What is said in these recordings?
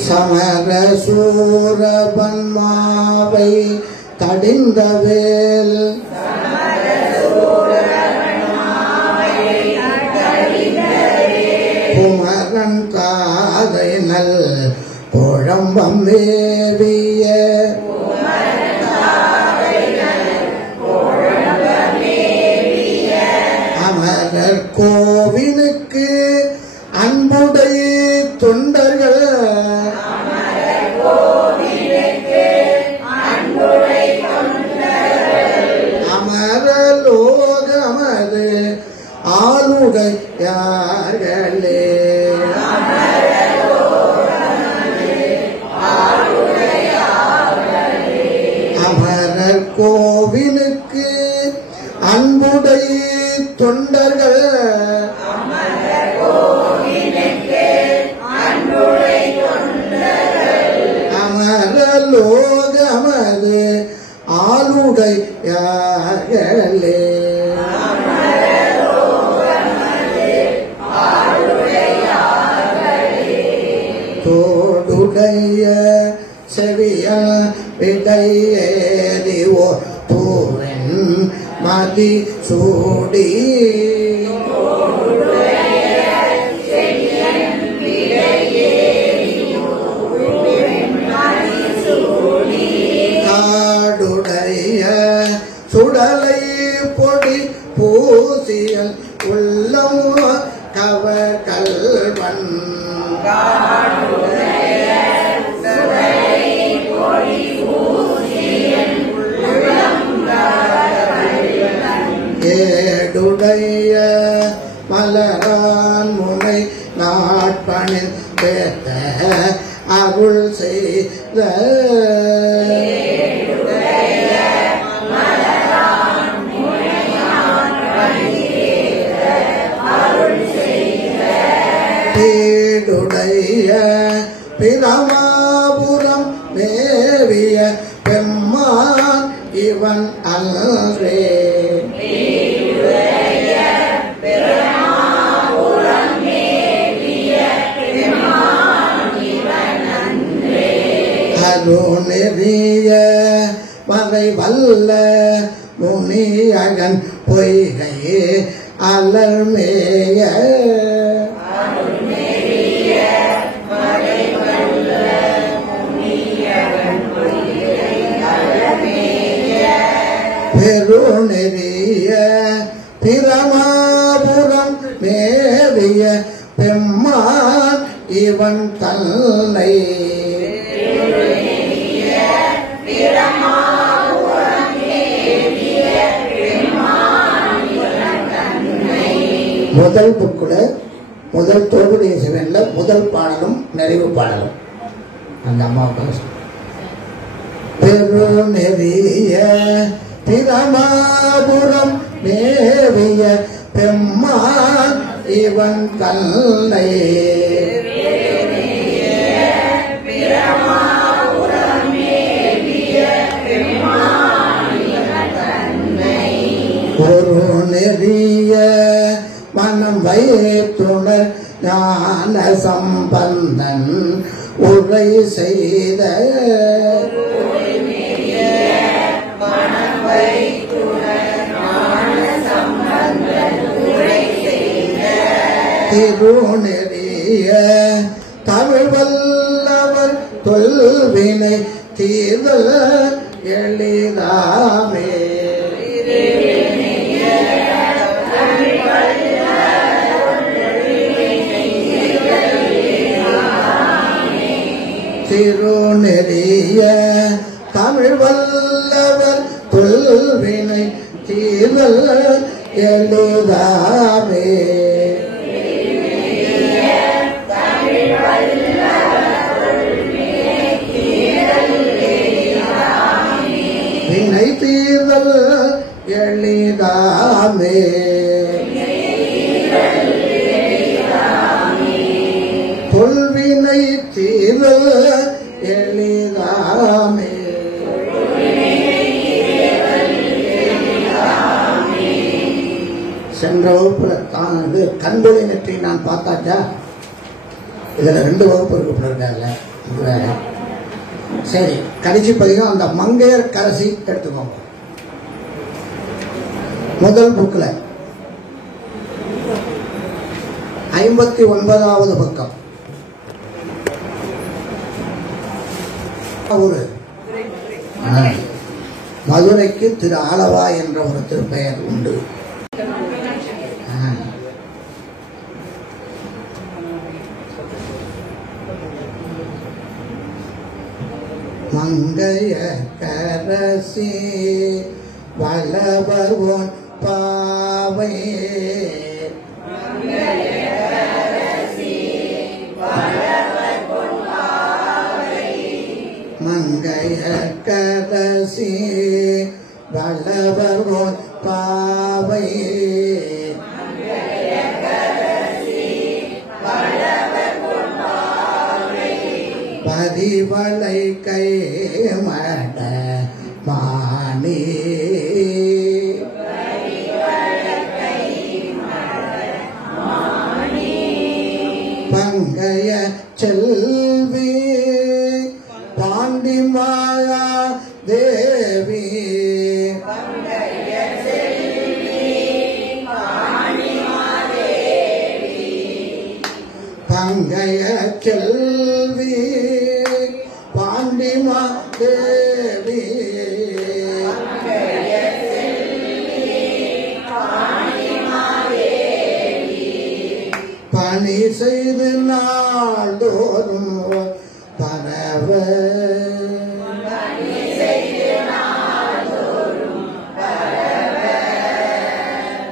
சமர சூரபன்மாவை தடிந்த வேல் குமரன் காதை நல் குழம்பம் வேவிய அமரர் கோவிலுக்கு அன்புடைய தொண்டர்கள் அமரலோகமது ஆளுடையார்களே அமரர் கோவிலுக்கு அன்புடைய தொண்டர்கள் அமரலோகமது ஆளுடையார்களே தோடுடைய செவிய விடையேறி ஓ தூரன் மதி சூடி காடுடைய சுடலை பொடி பூசியல் உள்ளம் கவகல்வன் ஏடுடைய மலரான் முனை நாட்பணில் கேட்ட அருள் செய்த பேடுடைய பிரமாபுரம் மேவிய பெம்மான் இவன் அல்ரே அருணெறிய மலை வல்ல முனியகன் பொய்கையே அலர்மேய பெருநெறிய பிரமாபுரம் மேவிய பெம்மான் இவன் தன்னை முதல் புக்குல முதல் தோடுடைய சிவன்ல முதல் பாடலும் நிறைவு பாடலும் அந்த அம்மாவுக்கு பெருநெறிய பிரமாபுரம் மேவிய பெம்மான் இவன் தன்னை ஒரு நெறிய மனம் வைத்துணர் ஞான சம்பந்தன் உரை செய்த திருநெறிய தமிழ் வல்லவர் தொல்வினை தீர்தல் எளிதாமே திருநெறிய தமிழ் வல்லவர் தொல்வினை தீர்தல் எளிதாமே வினை தீர்தல் எளிதாமே தொல்வினை தீர்தல் எளிதாமே சென்ற வகுப்புல இது கண்பொழி நெற்றி நான் பார்த்தாச்சா? இதுல 2 வகுப்பு இருக்காங்கல்ல, இது வேற. சரி, கடைசி பதிகம் அந்த மங்கையர் கரசி எடுத்துக்கோங்க. முதல் புக்ல 59வது பக்கம். ஒரு மதுரைக்கு திரு ஆலவா என்ற ஒரு திருப்பெயர் உண்டு. மங்கைய கரசி வளவர்வோன் பாவை மங்கைய கரசி வளவர்வோன் பாவை பதிவளை கை மட மாணி பங்கைய செல்வி பாண்டி மாயா தேவி பங்கைய செல்வி பாண்டிமா தேவி பணி செய்து நாள்தோறும் பரவ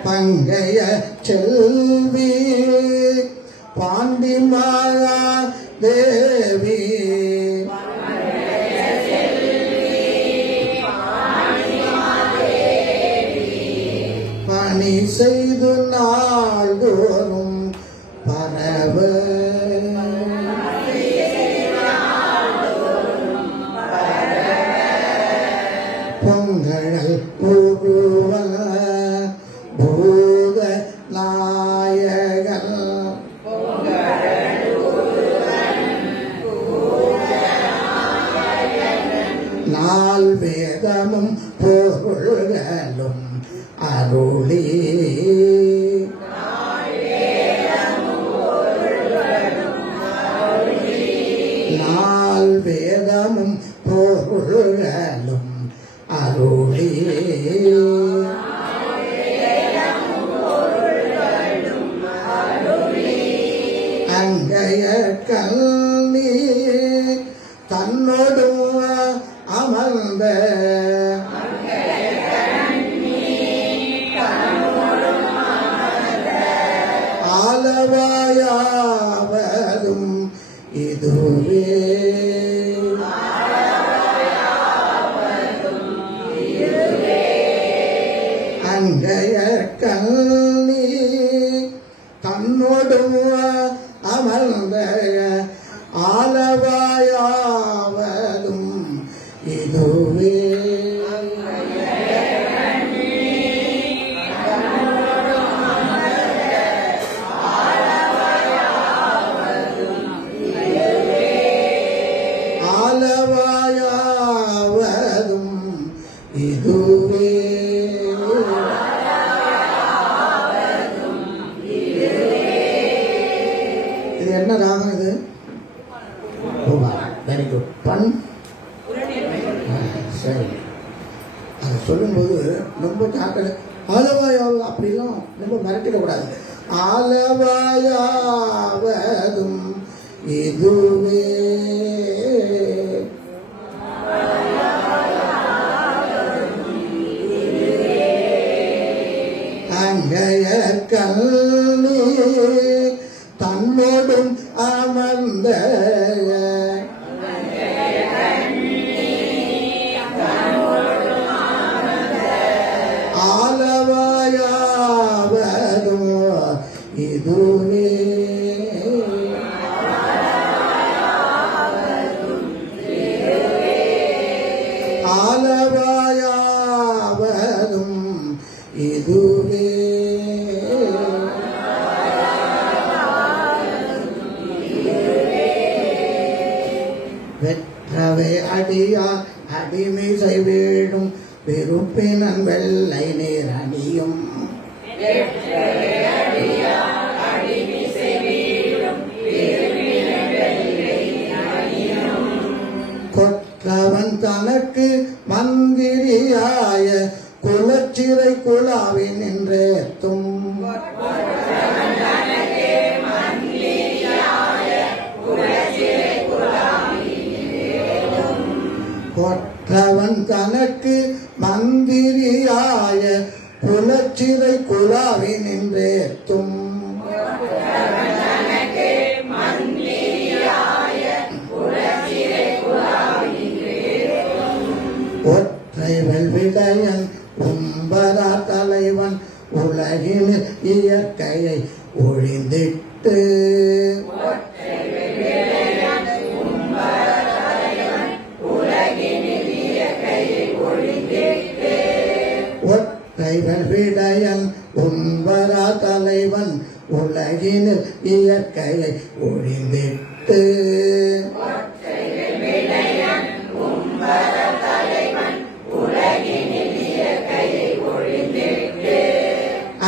பங்கைய செல்வி பாண்டிமாயா தேவி பணி செய்து நாள்தோறும் பரவ பொங்கல் உருவ பூத நாயகன் நால் வேதமும் பொருள்களும் அருளி நால் வேதமும் பொருள்களும் அருளி அங்கைய கல்வி தன்னோடும் அமர்ந்த ஆலவாயாவதும் இதுவே அங்கைய கல்வி தன்னோடும் அமர்ந்த ஆலவாயாவதும் இதுவே ஆலவாயாவதும் இதுவே இது என்ன ராகம்? இது வெரி குட். பண் சரி. அதை சொல்லும்போது ரொம்ப ஜாக்கிரதை. ஆலவாயாவது அப்படிலாம் ரொம்ப மிரட்டிடக்கூடாது. ஆலவாயாவதும் இதுவே அங்கைய கல்வி தன்னோடும் அமர்ந்த ஆலவாயாவதும் இதுவே ஆலவாயாவதும் இதுவே கொற்றவன் தனக்கு மந்திரியாய குலச்சிறை குழாவின் நின்றேத்தும் கொற்றவன் தனக்கு மந்திரியாய குலச்சிறை குழாவின் நின்றேத்தும் ஒற்றை வெள்விடையன் உம்பரா தலைவன் உலகினில் இயற்கையை ஒழிந்திட்டு ஒற்றை வெள்விடையன் உம்பரா தலைவன் உலகினில் இயற்கையை ஒழிந்திட்டு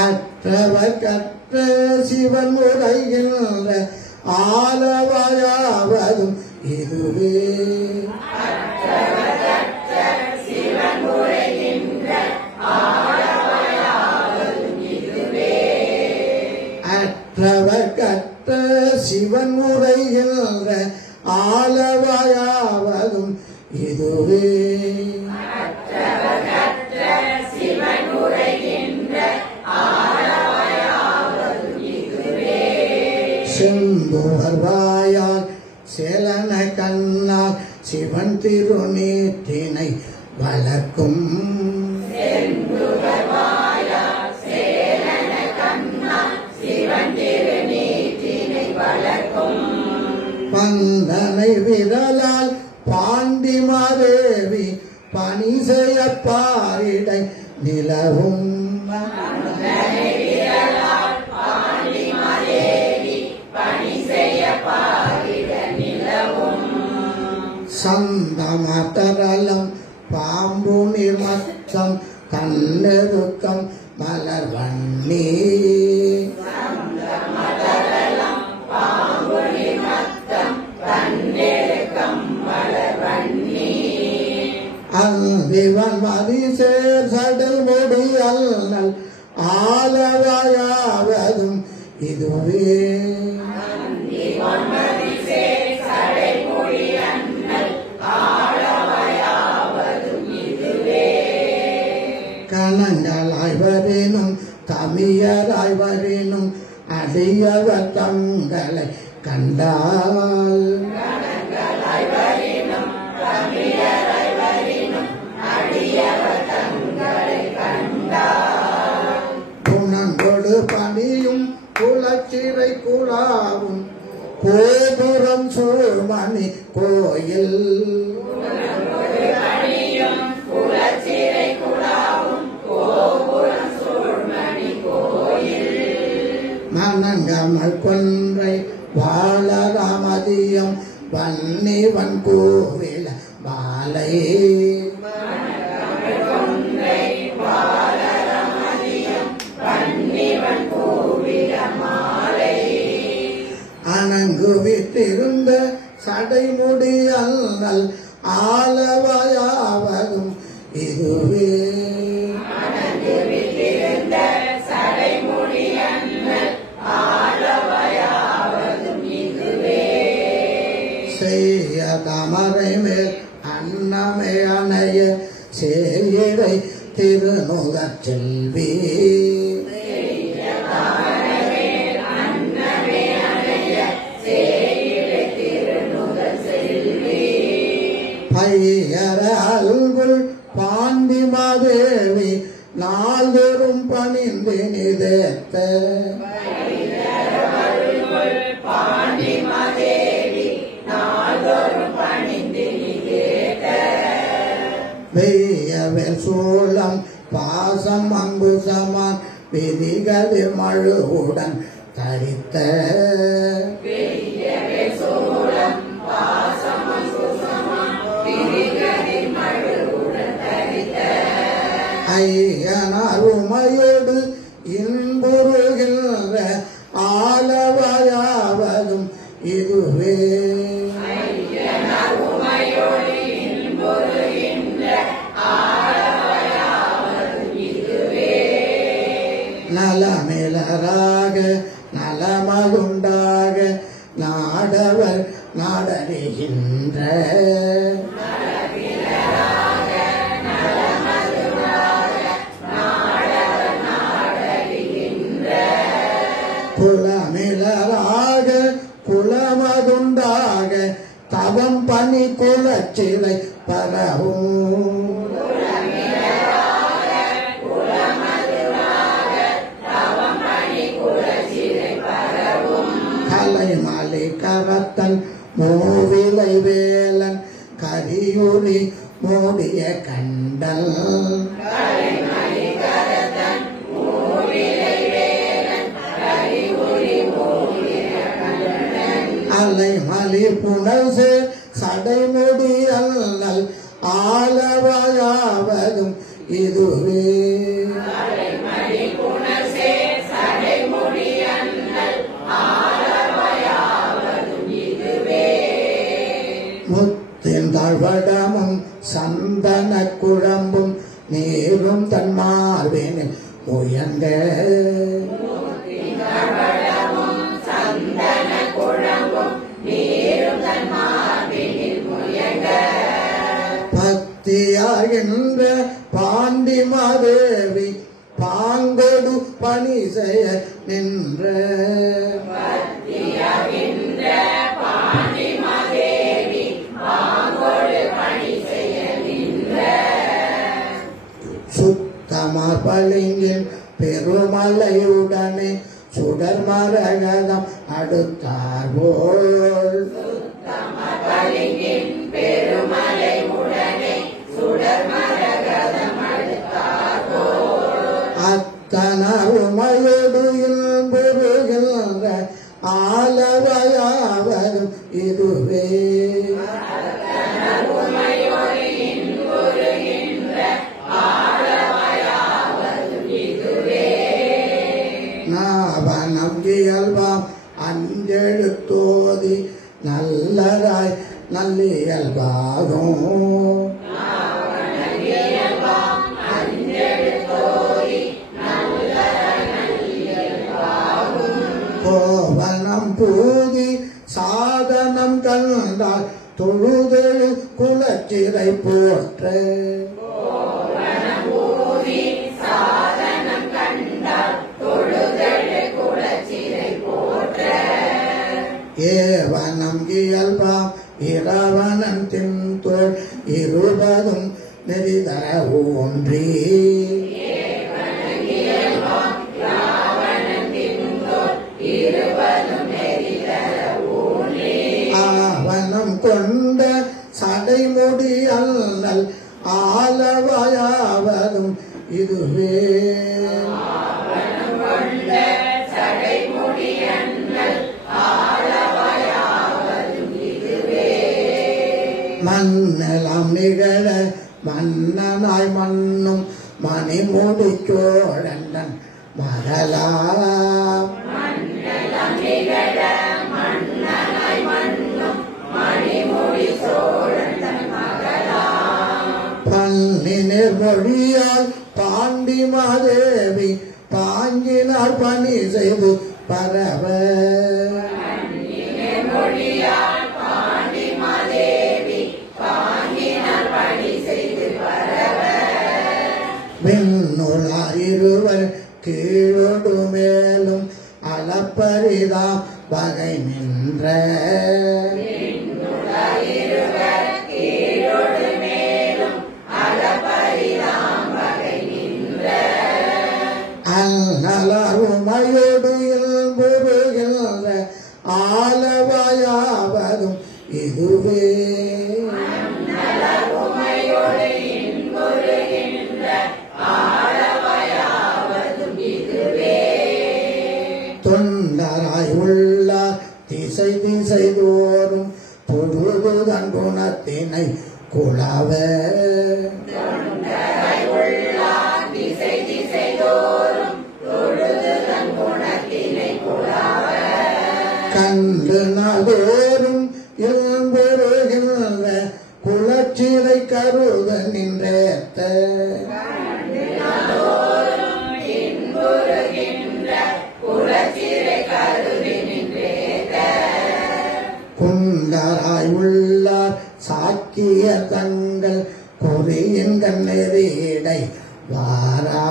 அற்றவர் கற்ற சிவன் உரைகின்ற ஆலவாயாவதும் இதுவே அற்றவர் கற்ற சிவன் உரைகின்ற ஆலவாயாவதும் இதுவே செம்புவர் வாயால் சேலன கண்ணால் சிவன் திருநீற்றினை வளர்க்கும் பந்தனை விரலால் பாண்டிமாதேவி பணி செய்ய பாரிடை நிலவும் சந்தமதரலம் பாம்பு நிர்மத்தம் கண்ணெருக்கம் மலர்வண்ணி அந்திவன் மதிசேர் சடல் முடி அல்லல் ஆலவாயாவதும் இதுவே கணங்களாய் வரினும் தமியராய் வரினும் அடியவர் தங்களை கண்டால் குணங்கொடு பணியும் குலச்சிறை குழாவும் கோபுரம் சூழ்மணி கோயில் மனங்கமல் கொன்றை வாழராமதியம் வன்னிவன் கோவில மாலை அணங்குவித்திருந்த சடைமுடி அல்லல் ஆலவாயாவதும் இதுவே செய்ய தாமரை மேல் அன்னமே அணைய சேரியை திருநுகர் செல்வி பையர அல்குல் பாண்டிமாதேவி நாள்தோறும் பணிந்து நிதேத்த வெய்யவர் சூளம் பாசம் அம்பு சமான் விதிகதிர் மழுவுடன் தரித்த ஐயனார் உமையோடு இந்த நலமிலராக நலமதுண்டாக நாடவர் நாடறிகின்ற குலமிலராக குலமதுண்டாக தவம் பணி குலச்சிறை பரவும் கலைமலை கரத்தன் மூவிலை வேலன் கரியுரி மூடிய கண்டல் அலைமலி புனல்சே சடைமுடி அல்லல் ஆலவாயாவதும் இதுவே முத்தின் தழ்வடமும் சந்தன குழம்பும் நீரும் தன் மார்பினில் முயங்க பக்தியாகின்ற பாண்டி மாதேவி பாங்கொடு பணி செய்ய நின்ற சுத்தமார் பளிங்கின் பெருமலையுடனே சுடர் மரகதம் அடுத்தார் போல் அத்தனவுமையோடு இன்புறுகின்ற ஆலவையாவதும் இதுவே நாவனம் இயல்பாம் அஞ்செழுத்தோதி நல்லராய் நல்லியல்பாகும் கோவனம் பூதி சாதனம் கண்டால் தொழுதெழு குலச்சிறை போற்ற ஏவனம் இயல்பாம் இரவணன் தின்தோள் இருபதும் நெறிதர ஊன்றி ஆவணம் கொண்ட சடைமுடி அல்லல் ஆலவாயாவதும் இதுவே மன்னலாம் நிகழ மன்னனாய் மன்னும் மணிமுடி சோழன் மகளா பன்னினர் மொழியால் பாண்டி மாதேவி பாங்கினார் பணி செய்து பரவ விண்ணுளார் இருவர் கீழோடு மேலும் அளப்பரிதாம் வகை நின்ற அந்நலருமையோடு இன்புறுகின்ற ஆலவாயாவதும் இதுவே தொண்டராய் உள்ள திசை திசை தோறும் பொழுதுதன் குணத்தினை குழாவ கண்டு நதோறும் இன்புறுகின்ற குலச்சிறை கருத நின்றேத்த குந்தராய் உள்ளார் சாக்கிய தங்கள் குறியின் கண்ணெறிடை வாரா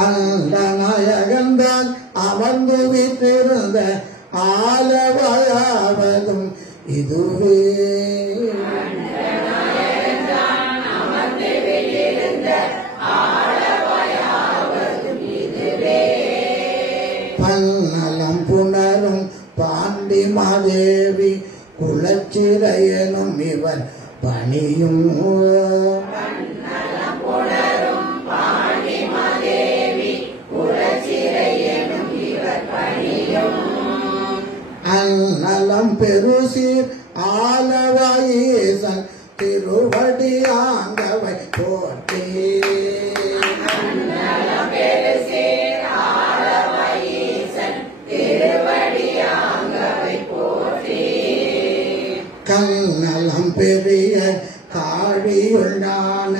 அந்த நாயகன்தான் அமர்ந்து விட்டிருந்த ஆலவாயாவதும் இதுவே பன்னலம் புணரும் பாண்டி மாதேவி குலச்சிறையனும் இவர் பணியும் அந்நலம் பெருசீர் ஆலவாயீசன் திருவடியாங்கவை போற்றி கண்ணலம் பெரிய காழியுள்ளான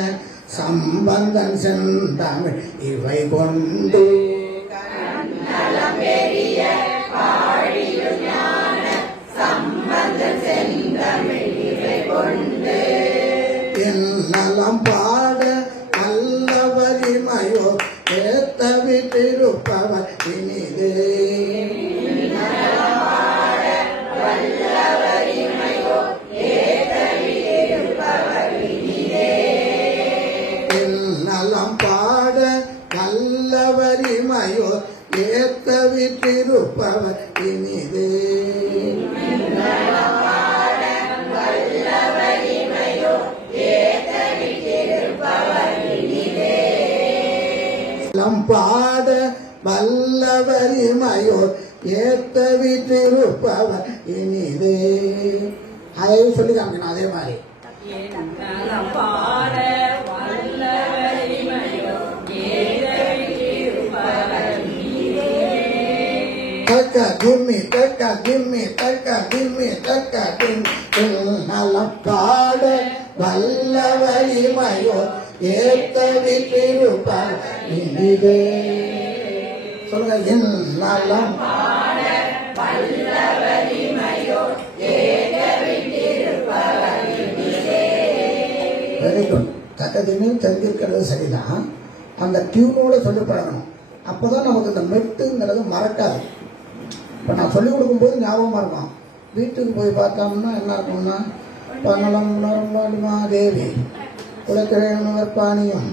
சம்பந்தன் செந்தமிழ் இவை கொண்டு நலம் பாட அல்லவரிமையோ ஏத்த விட்டிருப்பவர் இனிதே நலம் பாட அல்லவரிமையோ ஏத்த விட்டிருப்பவர் இனிதே பாட வல்லவரிமையோர் ஏத்த விட்டிருப்பவர் இனிதே. அதையும் சொல்லி காமிக்கணும். அதே மாதிரி தக்க திம்மி தக்க திம்மி தக்க திம்மி தக்க திம்மி நலம் பாட வல்லவரிமையோர் ஏத்த விட்டிருப்பவர் இனிதே. சொல்லுங்க. என் நலம் வெரி குட். தக்கதின்னு தெரிஞ்சிருக்கிறது சரிதான். அந்த டியூனோட சொல்லி பழகணும். அப்போதான் நமக்கு இந்த மெட்டுங்கிறது மறக்காது. இப்போ நான் சொல்லிக் கொடுக்கும்போது ஞாபகமாக இருக்கும். வீட்டுக்கு போய் பார்த்தோம்னா என்ன இருக்கும்னா பன்னலம் தேவி குலக்கிழவர் பாணியம்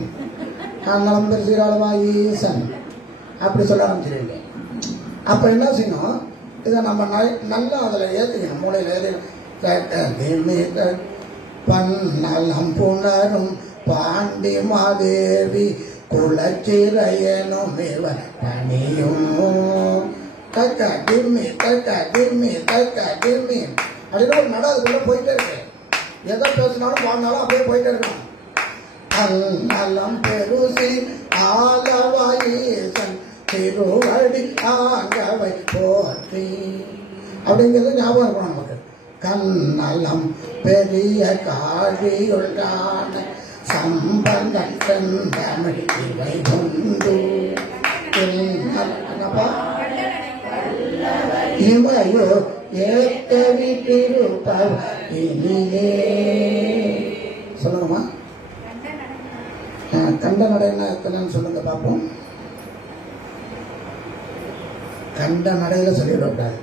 நலம் பெருசீராளவா ஈசன் அப்படி சொல்ல ஆரம்பிச்சிருக்கேன். அப்போ என்ன செய்யணும், இதை நம்ம நல்லா அதில் ஏற்றுக்கணும். மூளையில் பன்னலம் புணரும் பாண்டி மாதேவி குலச்சிறையனும் இவர் பணியும் தக்க டிம்மி தக்க டிம்மி தக்க டிம்மி அப்படின்னு ஒரு நட அதுக்குள்ள போயிட்டே இருக்கு. எதை பேசினாலும் பாடினாலும் அப்படியே போயிட்டே இருக்கணும். நலம் பெருசி ஆலவாயீசன் திருவடி ஆங்கவை போற்றி அப்படிங்கிறது ஞாபகம் இருக்கணும் நமக்கு. கண்ணலம் பெரிய காழியுள்ளான சம்பந்தன் செந்தமிழ் இவை கொண்டு இவையோ ஏத்த விட்டிருப்பவர் இனியே. சொல்லுங்கம்மா. கண்ட நடைன்னா எத்தனைன்னு சொல்லுங்க பார்ப்போம். கண்ட நடையில சொல்லிடக்கூடாது.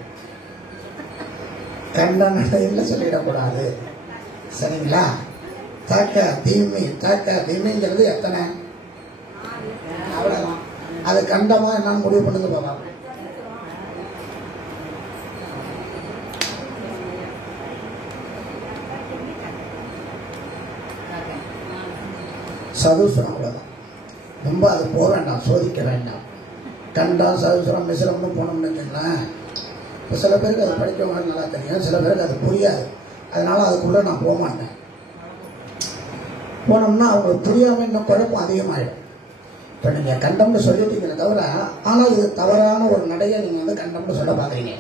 கண்ட நடையில சொல்லிடக்கூடாது. சரிங்களா? தக்க தீமி தக்க தீமிங்கிறது எத்தனை? அவ்வளவுதான். அது கண்டமா என்னன்னு முடிவு பண்ணுங்க பார்க்கலாம். சதுசுரம் அவ்வளோதான். ரொம்ப அது போக வேண்டாம், சோதிக்க வேண்டாம். கண்டம் சதுசுரம் மிசிரம்னு போனோம்னு வச்சுங்களேன். இப்போ சில பேருக்கு அதை படிக்கவங்க நல்லா தெரியும், சில பேருக்கு அது புரியாது. அதனால அதுக்குள்ளே நான் போக மாட்டேன். போனோம்னா அவங்களுக்கு புரியாமல் இன்னும் குழப்பம் அதிகமாகிடும். இப்போ நீங்கள் கண்டம்னு சொல்லிட்டீங்களே தவிர, ஆனால் இது தவறான ஒரு நடையை நீங்கள் கண்டம்னு சொல்ல பார்க்குறீங்க.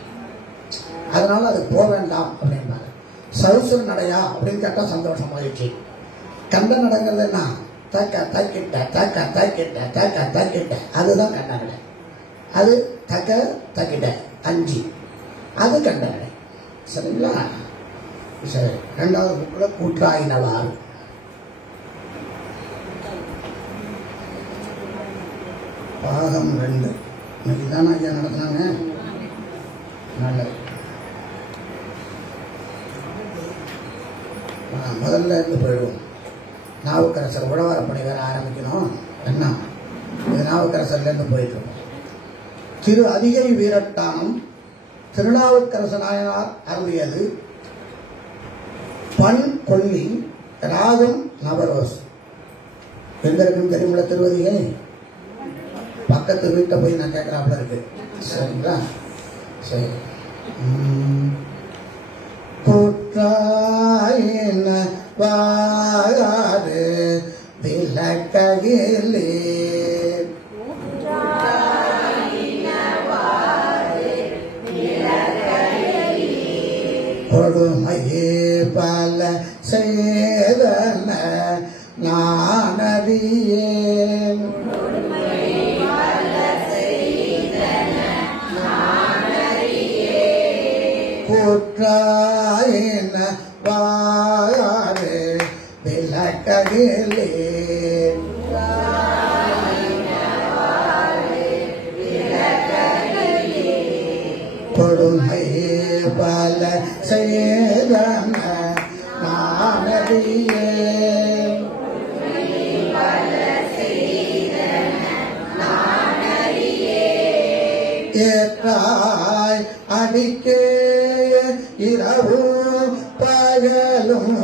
அதனால அது போக வேண்டாம் அப்படின்பாங்க. சவுசு நடையா அப்படின்னு கேட்டா சந்தோஷமாயிடுச்சு. கண்ட நடங்கிறது என்ன? தக்க தக்கிட்ட தக்க தக்கிட்ட தக்க தக்கிட்ட, அதுதான் கண்ட நடை. அது தக்க தக்கிட்ட 5, அது கண்ட நடை. சரிங்களா? சரி, 2வது புக்கில் கூற்றாயினவாறு. பாகம் 2 இன்னைக்கு தானே ஐயா நடத்தினாங்க. நல்லது. முதல்ல இருந்து போயிடுவோம். நாவுக்கரசர் உழவரப்படை வேற ஆரம்பிக்கணும். என்ன இது நாவுக்கரசர்லேருந்து போயிட்டு இருக்கோம். திரு அதிகை வீரட்டானம் திருநாவுக்கரச நாயனார் அருளியது. பண் கொல்லி, ராகம் நவரோஸ். எங்க இருக்குன்னு தெரியுமில்ல திருவதிகை? பக்கத்து வீட்டை போய் நான் கேட்கறாப்புல இருக்கு. சரிங்களா? சரி. கூற்றாயின வாயாறு விளக்ககிலே கொடுமையே பல செய்தன நானறியேன். கூற்றாயின வாயாறு விளக்ககிலே கொடுமை பல செய்தன நானறியேன். ஏற்றாய் அடிக்கே இரவு பகலும்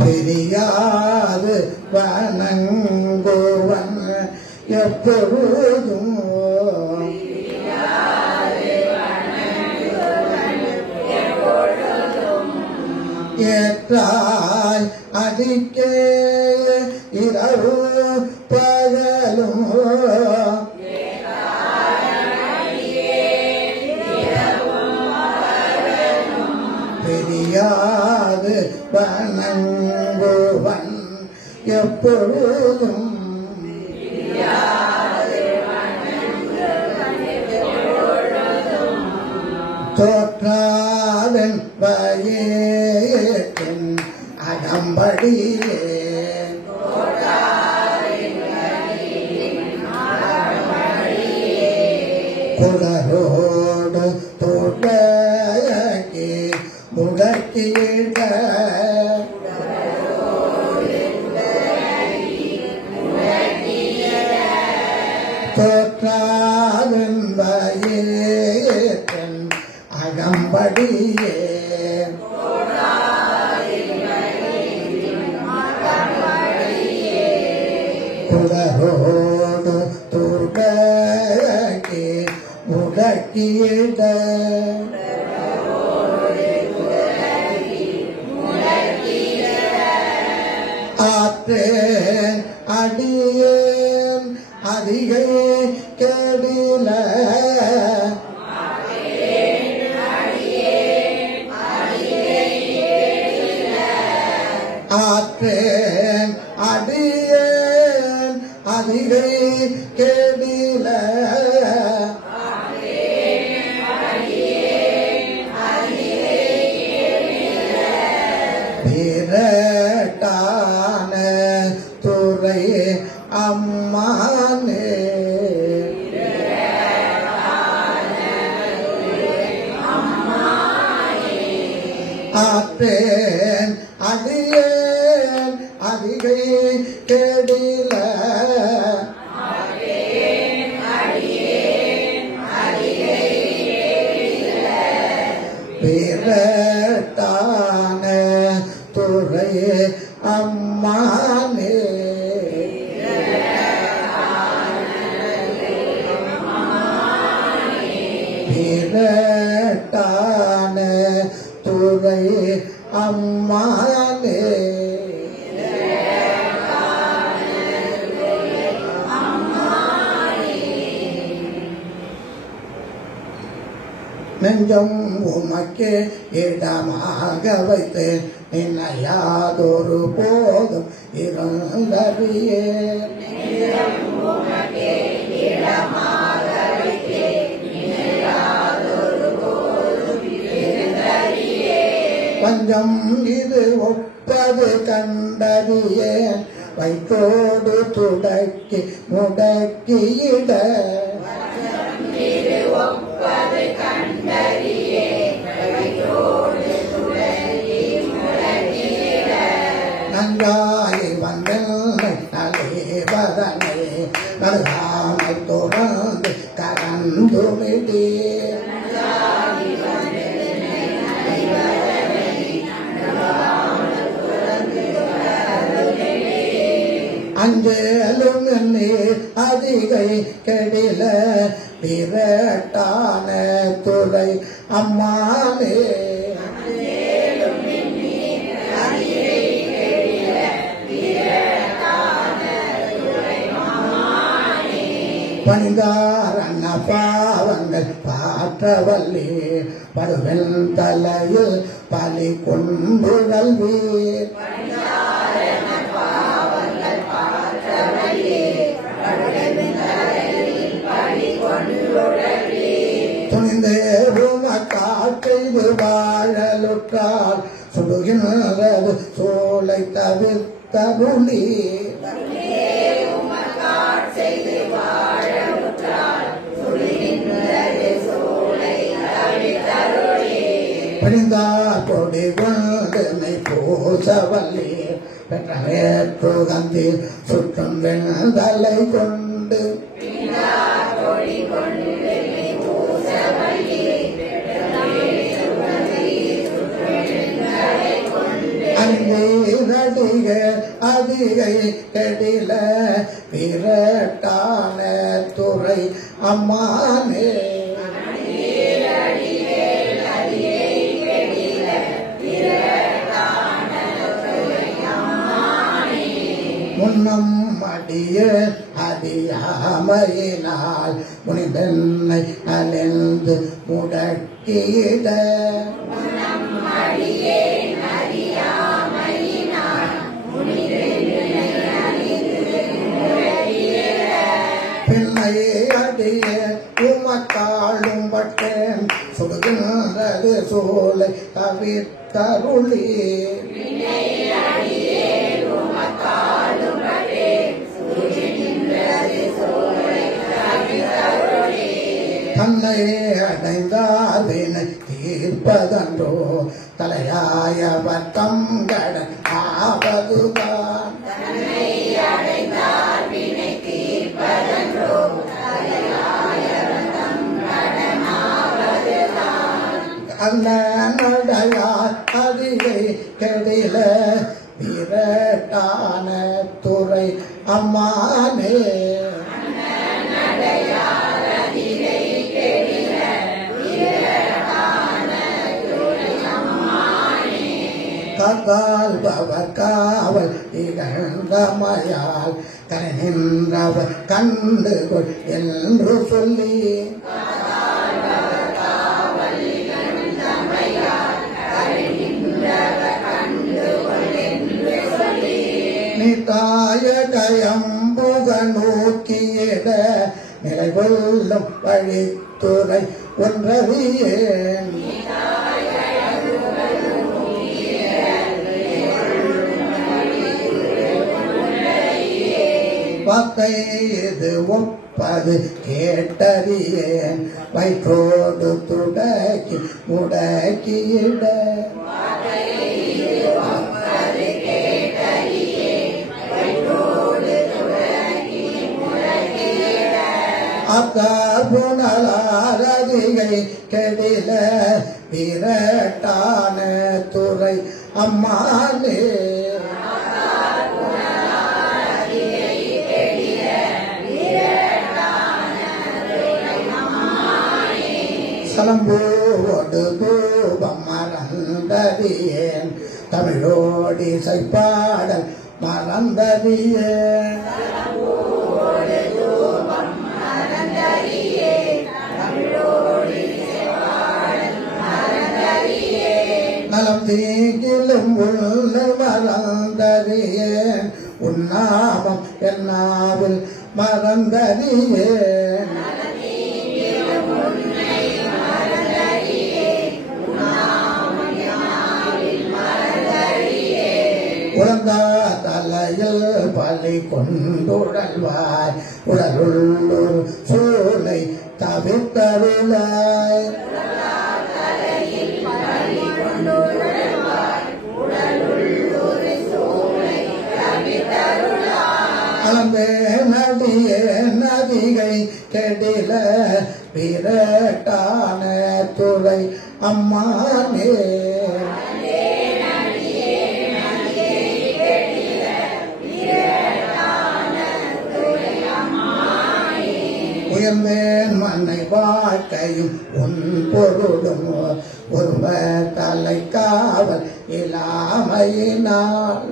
பிரியாது வணங்குவன் எப்பொழுதும். ஏற்றாய் அடிக்கே இரவு பகலும் பிரியாது வணங்குவன் எப்பொழுதும். தோற்றாதன் வயேற்றின் அகம்படியே குடரோடு தோட்டகி முடக்கிட தோற்றாதன் வயேற்றின் அகம்படியே குடரோடு தூடகி முடக்கிட ஆற்றேன் அடியேன் அதிகை கெடில ஆற்றேன் அடியேன் அதிகை கெடில வீரட்டான துறை அம்மானே ஆற்றேன் அடியேன் அதிகை கெடில வீரட்டான துறை அம்மானே வீரட்டான துறை அம்மானே நெஞ்சம் உமக்கே இடமாக வைத்து நின்னையாதொரு போதும் இருந்தறியே பஞ்சம் இது ஒப்பது கண்டறியேன் வைத்தோடு துடக்கி முடக்கியிட நஞ்சாய் வந்தென்னை நலேவதனை நல்காமல் தொடர்ந்து கரந்துவிடீர் அஞ்சலும் நீர் அதிகை கெடில விரட்டான துறை அம்மானே பணிந்தாரண்ண பாவங்கள் பாற்றவல்லி பருவன் தலையில் பலி கொண்டுழல்வீர் துணிந்தேரும் அக்காற்றைது வாழலுற்றால் சுடுகின்றது சோலை தவிர்த்தருளி பணிந்தார் கொடி கொண்டனை பூசவல்லி பெற்ற வேற்றுகந்தில் சுற்றும் வெண்தலை கொண்டு நடிக அதிகை கெடில விரட்டான துறை அம்மானே முன்னம் அடிய அடியாமையினால் முனிதன்னை அழிந்து முடக்கிட பின்னை அடிய உமக்காளும் பட்டேன் சுடுகின்றது சோலை தவிர்த்தருளி தன்னை அடைந்தார் வினை தீர்ப்பதன்றோ தலையாயவர் தங்கடன் ஆவதுதான் அண்ணடையார் அதிகை கெடில விரட்டான துறை அம்மானே கால் பவர் காவல் இகழ்ந்தமையால் கரை நின்றவர் கண்டுகொள் என்று சொல்லி நிதாய கயம்புக நோக்கியிட நிலை கொள்ளும் வழித்துறை ஒன்றறியேன் வாக்கை இது ஒப்பது கேட்டறியேன் வயிற்றோடு துடக்கி முடக்கியிட அக்கார்புணலாரதிகை கெடில விரட்டான துறை அம்மானே சலம்போடு தூபம் மறந்தறியேன் தமிழோடி சைப்பாடல் மறந்தறியேன் நலம் தீங்கிலும் உள்ள மறந்தறியேன் உன்னாமம் என்னாவில் மறந்தறியேன் உழந்தா தலையில் பலி கொண்டுடல்வாய் உடலுள்ளூர் சூளை தவிர்த்தருளாய் அளந்தே நதியே நதிகை கெடில விரட்டான துறை அம்மானே உயர்ந்தேன் மண்ணை வாழ்க்கையும் உன் பொருளும் ஒருவர் தலை காவல் இல்லாமையினால்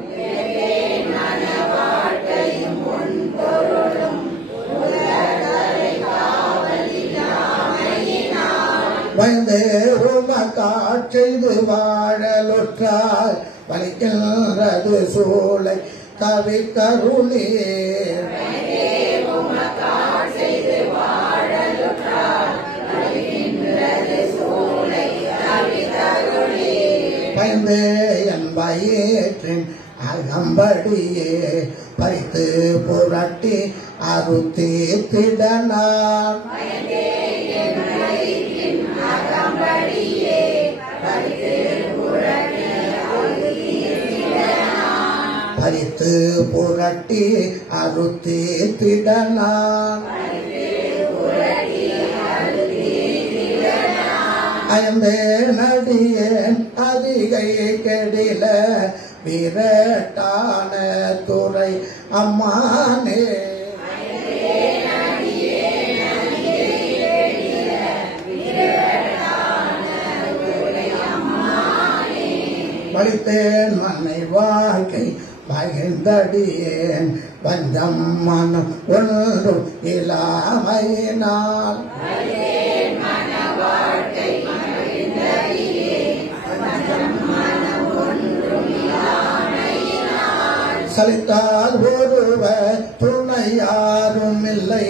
வயந்தே உமக்காட்சிது வாழலுற்றால் வலிக்கின்றது சூளை தவிர்த்தருளீர் பயந்தே என் வயிற்றின் அகம்படியே பறித்து புரட்டி அறுத்தி திடனான் பறித்து புரட்டி அறுத்தி திடனான் அயந்தே நடியேன் அதிகை கெடில விரட்டான துறை அம்மானே வலித்தேன் மண்ணை வாழ்க்கை மகிழ்ந்தடியேன் வஞ்சம் மனம் ஒன்றும் இல்லாமையினால் சலித்தால் ஒருவர் துணை யாரும் இல்லை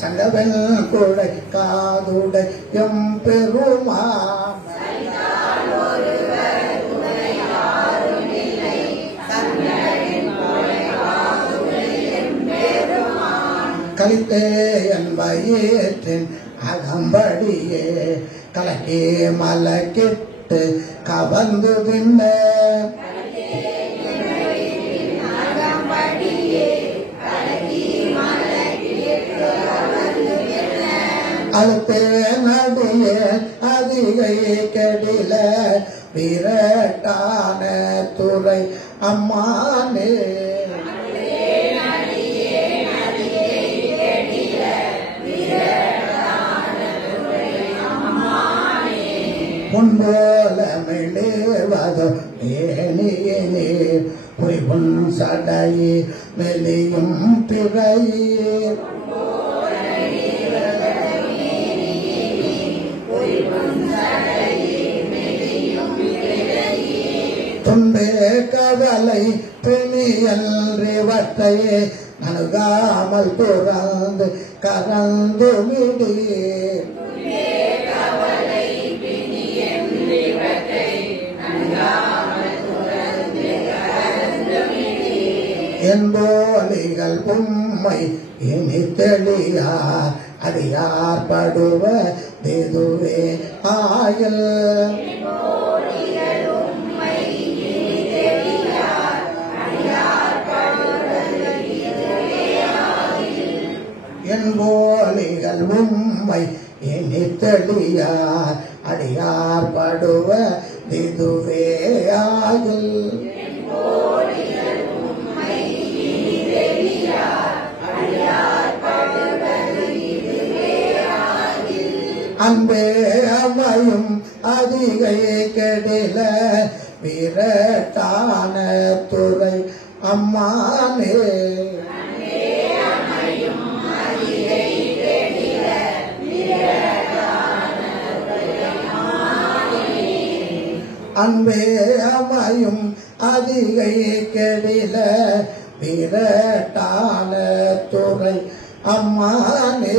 சங்கவன் குடை காதுடை எம் பெருமா கலித்தே என் வயிற்றின் அகம்படியே கலக்கே மலக்கிட்டு கவர்ந்து தின்ன அழுத்தே நடியே அதிகை கெடில விரட்டான துறை அம்மானே முன்போலமிழேவதோ ஏனியே புரிபுன் சடையே மெலியும் பிறையே துன்பே கவலை பிணியல்றிவற்றையே நல்காமல் துறந்து கறந்து விடீர் என்போலிகள் உம்மை இனி தெளியார் அடியார் படுவ தேதுவே ஆயல் என்போலிகள் உம்மை இனி தெளியார் அடியார் படுவ தேதுவே ஆயல் அன்பே அமையும் அதிகை கெடில விரட்டான துறை அம்மானே அன்பே அமையும் அதிகை கெடில விரட்டான துறை அம்மானே.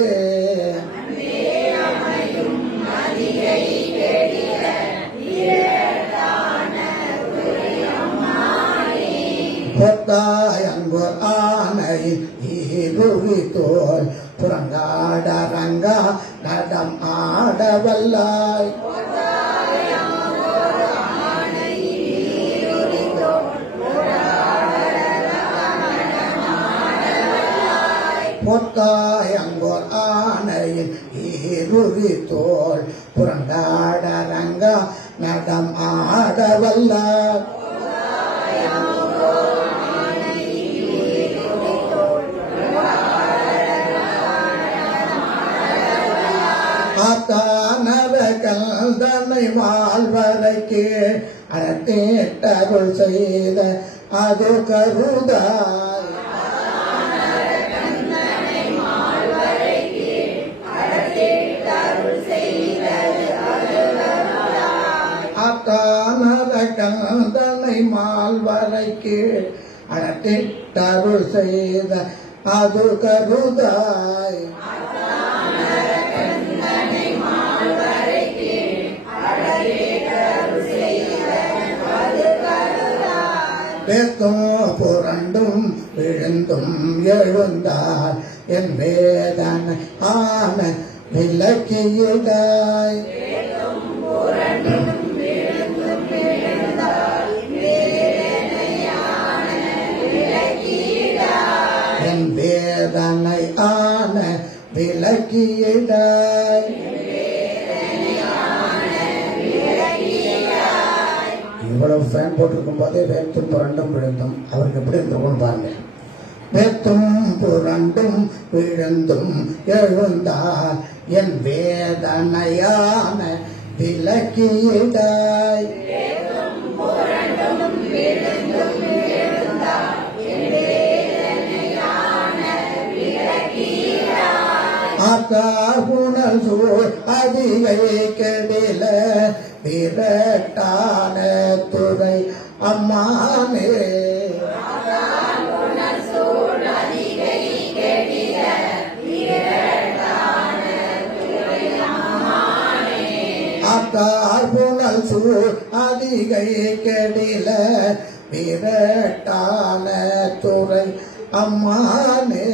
பொத்தாய் அன்பு ஆனையின் ஈருவி தோல் புறங்காடரங்கா நடம் ஆடவல்லாய். பொத்தாய் அன்பு ஆனையின் ஈருவி தோல் புறங்காடரங்கா நடம் ஆடவல்லாய். கந்தனை வாழ்வரைக்கு அடத்தேட்டருள் செய்த அது கருதாய். அத்தானத கந்தனை மால்வரைக்கு அடத்தேட்டருள் செய்த அது கருதாய். பேத்தும் புரண்டும் விழுந்தும் எழுந்தார் என் வேதனை ஆன விளக்கியதாய். என் வேதனை ஆன விளக்கியதாய். இவ்வளவு ஃபேன் போட்டிருக்கும் போதே வேத்தும் புரண்டும் விழுந்தும் அவருக்கு எப்படி இருந்தோம்னு பாருங்க. வேத்தும் புரண்டும் விழுந்தும் எழுந்தார் என் வேதனையான விளக்கியதாய். ஆத்தாகுணல் சூழ் அதிகை கெடில விரட்டான துறை அம்மானே. ஆத்தாகுணல் சூழ் அதிகை கெடில விரட்டான துறை அம்மானே.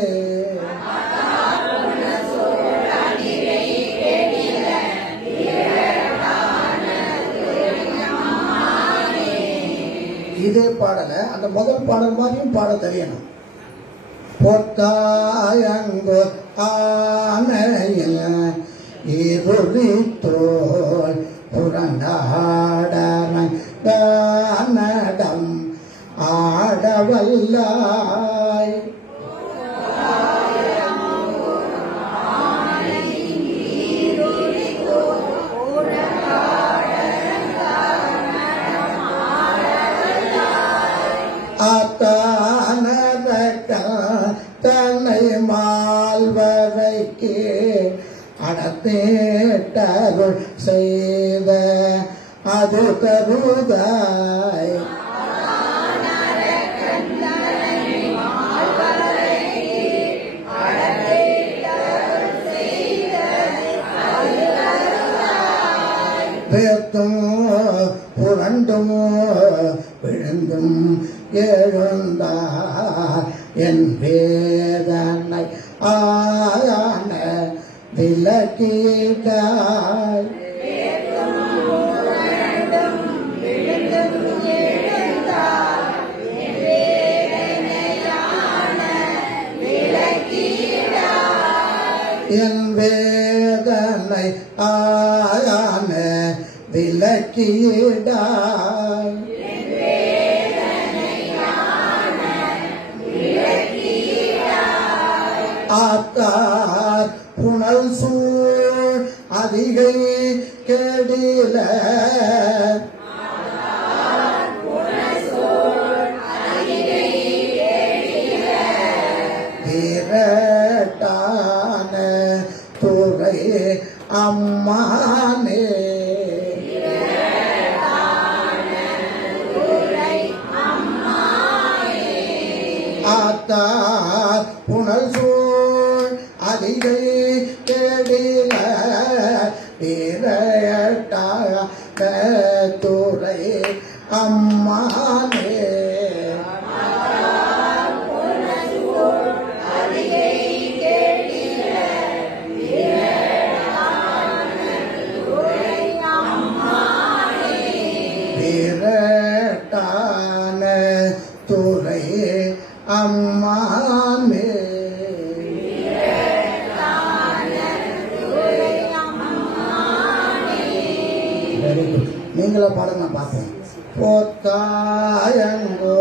இதே பாடல அந்த முதல் பாடல் மாதிரியும் பாட தெரியணும். பொத்தாயங்கு ஆனையில் இருளி தோல் புறங்காடனம் ஆடவல்லாய். தன்னை மால்வரைக்கு அடத்தேட்டருள் செய்த அது கருதாய். பேத்தும் புரண்டும் விழுந்தும் எழுந்தார் என் வேதனை ஆன விளக்கியதாய். என் வேதனை ஆன விளக்கியதாய். ஆத்தார் புனல் சூழ் அதிகை கெடில விரட்டான துறை அம்மானே. புனசூழ் அதிகை கேடில துறை அம்மானே வீரட்டான துறை அம்மானே. நீங்கள பாடம் நான் பார்ப்போம். போத்தாயங்கோ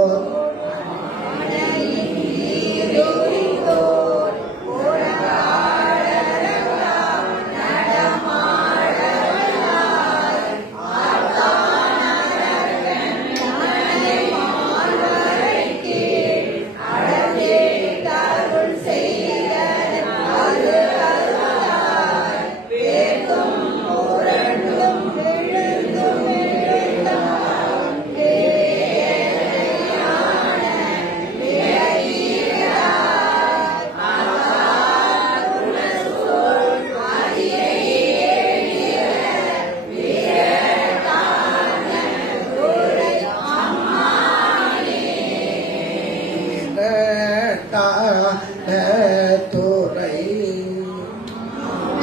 துறை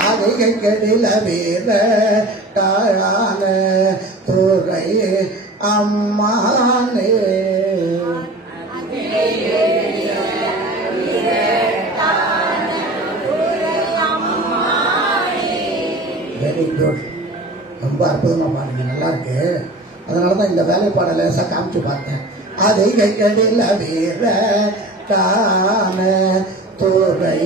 அதிகை கெடில வீரட்டான துறை அம்மானே. Very good. ரொம்ப அற்புதமா பாடுங்க, நல்லா இருக்கு. அதனாலதான் இந்த வேலைப்பாடை லேசா காமிச்சு பார்த்தேன். அதிகை கெடில வீரட்டான துறை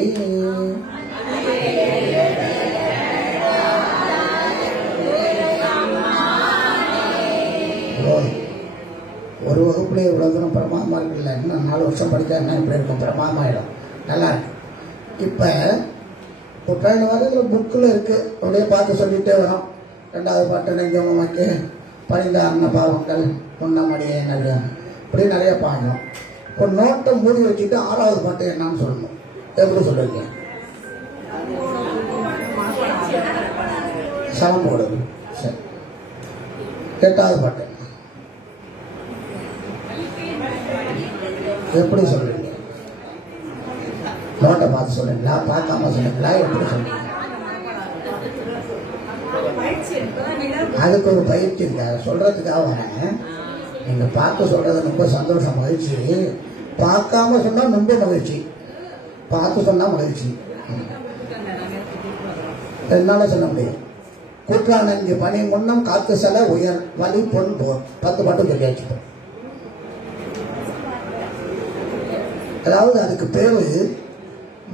ஒரு வகுப்புல இவ்வளவு தூரம் பிரமாதமா இருக்குல்ல. இன்னும் 4 வருஷம் படித்தா என்ன இப்படி இருக்கும், பிரமாதமாயிடும். நல்லா இருக்கு. இப்ப குற்றால வரையில புக்கில் இருக்கு, அப்படியே பார்த்து சொல்லிட்டே வரோம். 2வது பாட்டு நெஞ்சமக்கு பரிந்தாரண பாவங்கள் முன்னமடியே நல்ல இப்படி நிறைய பாடணும். ஒரு நோட்டை மூடி வச்சுட்டு 6வது பாட்டு என்னன்னு சொல்லணும். எப்படி சொல்றீங்க? சமம் போடுது. சரி, 8வது பாட்டு எப்படி சொல்றீங்க? நோட்டை பார்த்து சொல்றீங்களா, பார்க்காம சொல்றீங்களா, எப்படி சொல்றீங்க? அதுக்கு ஒரு பயிற்சி இருக்கு, அதை சொல்றதுக்காக வரேன். நீங்க பார்த்து சொல்றது ரொம்ப சந்தோஷம், மகிழ்ச்சி. பார்க்காம சொன்னா ரொம்ப மகிழ்ச்சி, பார்த்து சொன்னா மகிழ்ச்சி. என்னால சொல்ல முடியும். கூற்றானஞ்சு பனி முன்னம் காத்து செல உயர் வலி பொன் போர் 10 பாட்டு சொல்லியாச்சு. அதாவது அதுக்கு பேரு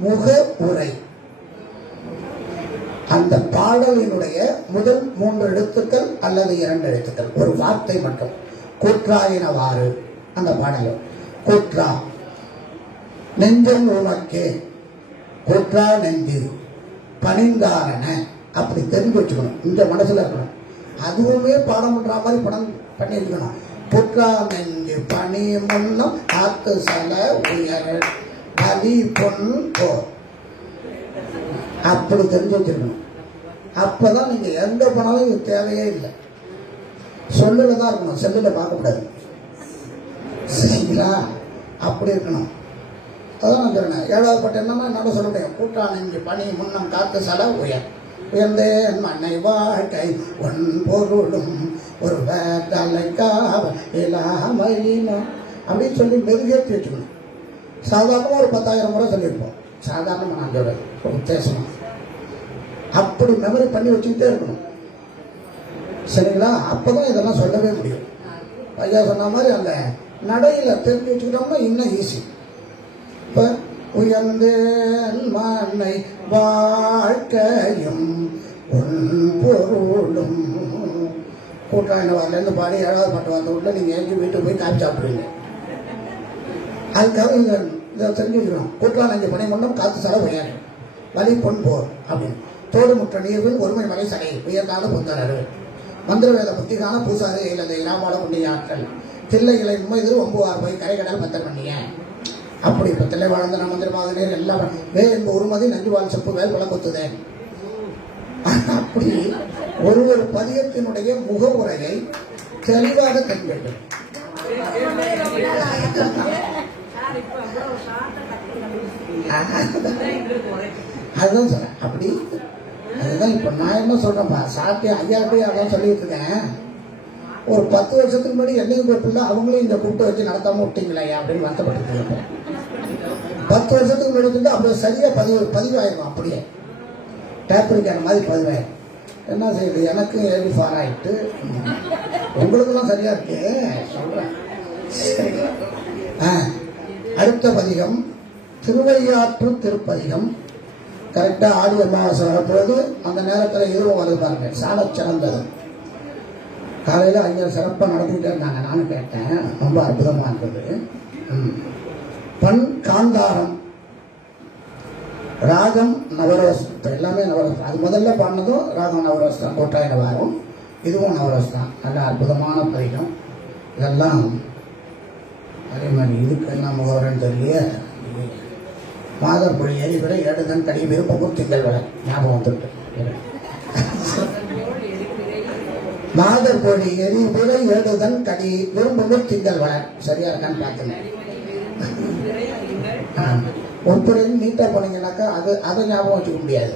முக உரை. அந்த பாடலினுடைய முதல் 3 எழுத்துக்கள் அல்லது 2 எழுத்துக்கள், ஒரு வார்த்தை மட்டும். கூற்றாயினவாறு அந்த பாடல். கூற்றா நெஞ்சம் உனக்கே, கூற்றா நெஞ்சு பணிந்தாரண, அப்படி தெரிஞ்சு வச்சுக்கணும், இந்த மனசுல இருக்கணும். அதுவுமே பாடம் பண்ற மாதிரி படம் பண்ணிருக்கணும். புற்றா நெஞ்சு பனி முன்னம் காத்து சல உயர் பலி பொன் போர், அப்படி தெரிஞ்சு வச்சிருக்கணும். அப்பதான் நீங்க எங்க போனாலும் இது தேவையே இல்லை. சொல்லுல தான் இருக்கணும், செல்லுல பார்க்கக்கூடாது. சரிங்களா? அப்படி இருக்கணும். அதான் நான் சொல்றேன். 7வது பாட்டு என்னன்னா என்னால சொல்ல முடியும். கூட்டா நெஞ்சு பனி முன்னம் காத்து சல உயர் உயர்ந்தேன் மண்ணை வாழ்க்கை ஒன் பொருளும் ஒரு தலைக்காவ இல்லாமையினும் அப்படின்னு சொல்லி மெருகேற்றி வச்சுக்கணும். சாதாரணமாக ஒரு 10,000 முறை சொல்லியிருப்போம். சாதாரணமாக நான் சொல்றேன், ஒரு உத்தேசம். அப்படி மெமரி பண்ணி வச்சுக்கிட்டே இருக்கணும். சரிங்களா? அப்பதான் இதெல்லாம் சொல்லவே முடியும். ஐயா சொன்ன மாதிரி அந்த நடையில தெரிஞ்சு வச்சுக்கிட்டோம்னா இன்னும் ஈஸி. இப்ப உயர்ந்தேன் மண்ணை வாழ்க்கையும் உன் பொருளும் கூட்டாயினவாரிலேருந்து பாடி 7வது பாட்டு வந்த உள்ள நீங்க எங்கேயும் வீட்டுக்கு போய் காப்பி சாப்பிடுவீங்க. அதுக்காக இதை தெரிஞ்சு வச்சுக்கணும். கூட்டான் 5 பணி முன்னும் காத்து சட உயர் வலி பொன் போர் அப்படின்னு. தோடு முற்ற நீர்வில் ஒருமை மலை சடை உயர்ந்தாலும் பொந்தரவு மந்திர வேத புத்திகான பூசாரி இல்லது இராமால புண்ணிய ஆட்கள் தில்லைகளை உண்மை 9 போய் கரைகடல் 10 பண்ணிய அப்படி இப்ப தில்லை வாழ்ந்த மந்திர மாதிரி எல்லாம் என்ப ஒரு மதி நஞ்சு வாழ் செப்பு வேல் வளர்க்குத்துதேன். அப்படி ஒரு ஒரு பதியத்தினுடைய முகவுரையை தெளிவாக தெரிய வேண்டும். அதுதான் சொல்றேன். அப்படி அதுதான் இப்ப நான் என்ன சொல்றேன்ப்பா, சாப்பிட்டு ஐயாட்டே அதான் சொல்லிட்டு இருக்கேன். ஒரு 10 வருஷத்துக்கு முன்னாடி என்னையும் கூப்பிட்டு அவங்களையும் இந்த கூப்பிட்டு வச்சு நடத்தாம விட்டீங்களா அப்படின்னு வருத்தப்பட்டு 10 வருஷத்துக்கு முன்னாடி அப்படி சரியா பதிவாயிருக்கும். அப்படியே டேப் இருக்கிற மாதிரி பதிவாயிரும். என்ன செய்யுது, எனக்கு 84 ஆயிட்டு, உங்களுக்கெல்லாம் சரியா இருக்கு சொல்றேன். அடுத்த பதிகம் திருவையாற்று திருப்பதிகம். கரெக்டா ஆடி அமாவாசை வரப்போது அந்த நேரத்தில் இதுவும் வருது பாருங்க, சால சிறந்தது. காலையில் ஐயா சிறப்பாக நடத்திக்கிட்டே இருந்தாங்க, நானும் கேட்டேன், ரொம்ப அற்புதமா இருந்தது. பண் காந்தாரம், ராகம் நவரோஸ்தம், எல்லாமே நவரோஸ்தம். அது முதல்ல பாடினதும் ராகம் நவரோஸ்தம், கோட்டாயிர வாரம், இதுவும் நவரோஸ்தான். நல்ல அற்புதமான பதிகம். இதெல்லாம் அதே மாதிரி இதுக்கு என்ன முகவரன்னு தெரியல. மாதர்பொழி ஏறி விட ஏடுதன் கடி விருப்பம் திங்கள் வர ஞாபகம் வந்துட்டு. மாதர்பொழி எரி விட ஏடுதன் கடி விரும்பும் திங்கள் வர சரியா இருக்கான்னு பார்த்துங்க. ஒருத்தர் நீட்டா போனீங்கன்னாக்கா அதை ஞாபகம் வச்சுக்க முடியாது.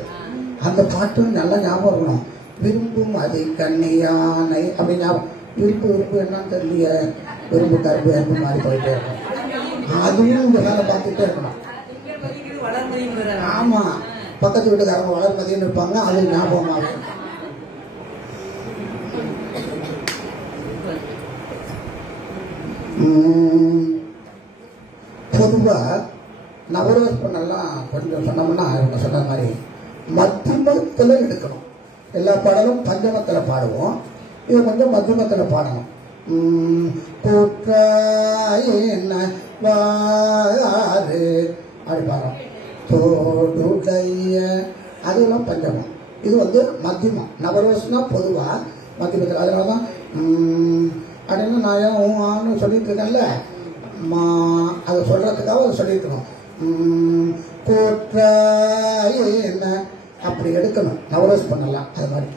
அந்த பாட்டு நல்லா ஞாபகம் இருக்கணும். விரும்பும் அது கண்ணியானை அப்படி ஞாபகம். விரும்பு என்னன்னு தெரியல, விரும்பு கரும்பு எறும்பு மாதிரி போயிட்டே இருக்கும். அதுவும் இந்த வேலை பார்த்துட்டே இருக்கணும். ஆமா, பக்கத்து வீட்டுக்காரங்க வளர்மதின்னு இருப்பாங்க, அது ஞாபகமாக இருக்கும். பொதுவா நவரோஸ்பெல்லாம் கொஞ்சம் சொன்னோம்னா இவங்க சொன்ன மாதிரி மத்தியமத்துல எடுக்கணும். எல்லா பாடலும் பஞ்சமத்துல பாடுவோம், இது கொஞ்சம் மத்தியமத்துல பாடணும். கூற்றாயின வாரு அப்படி பாடுறோம். தோடுடைய அதெல்லாம் பஞ்சமம், இது வந்து மத்தியமம். நவரோஸ்னா பொதுவா மத்தியமத்தில். அதனாலதான் அப்படின்னு நான் ஏன் சொல்லிட்டு இருக்கேன்ல, அதை சொல்றதுக்காக அதை சொல்லியிருக்கணும். கூற்றாயின அப்படி எடுக்கணும், நவரோஸ் பண்ணலாம். அது மாதிரி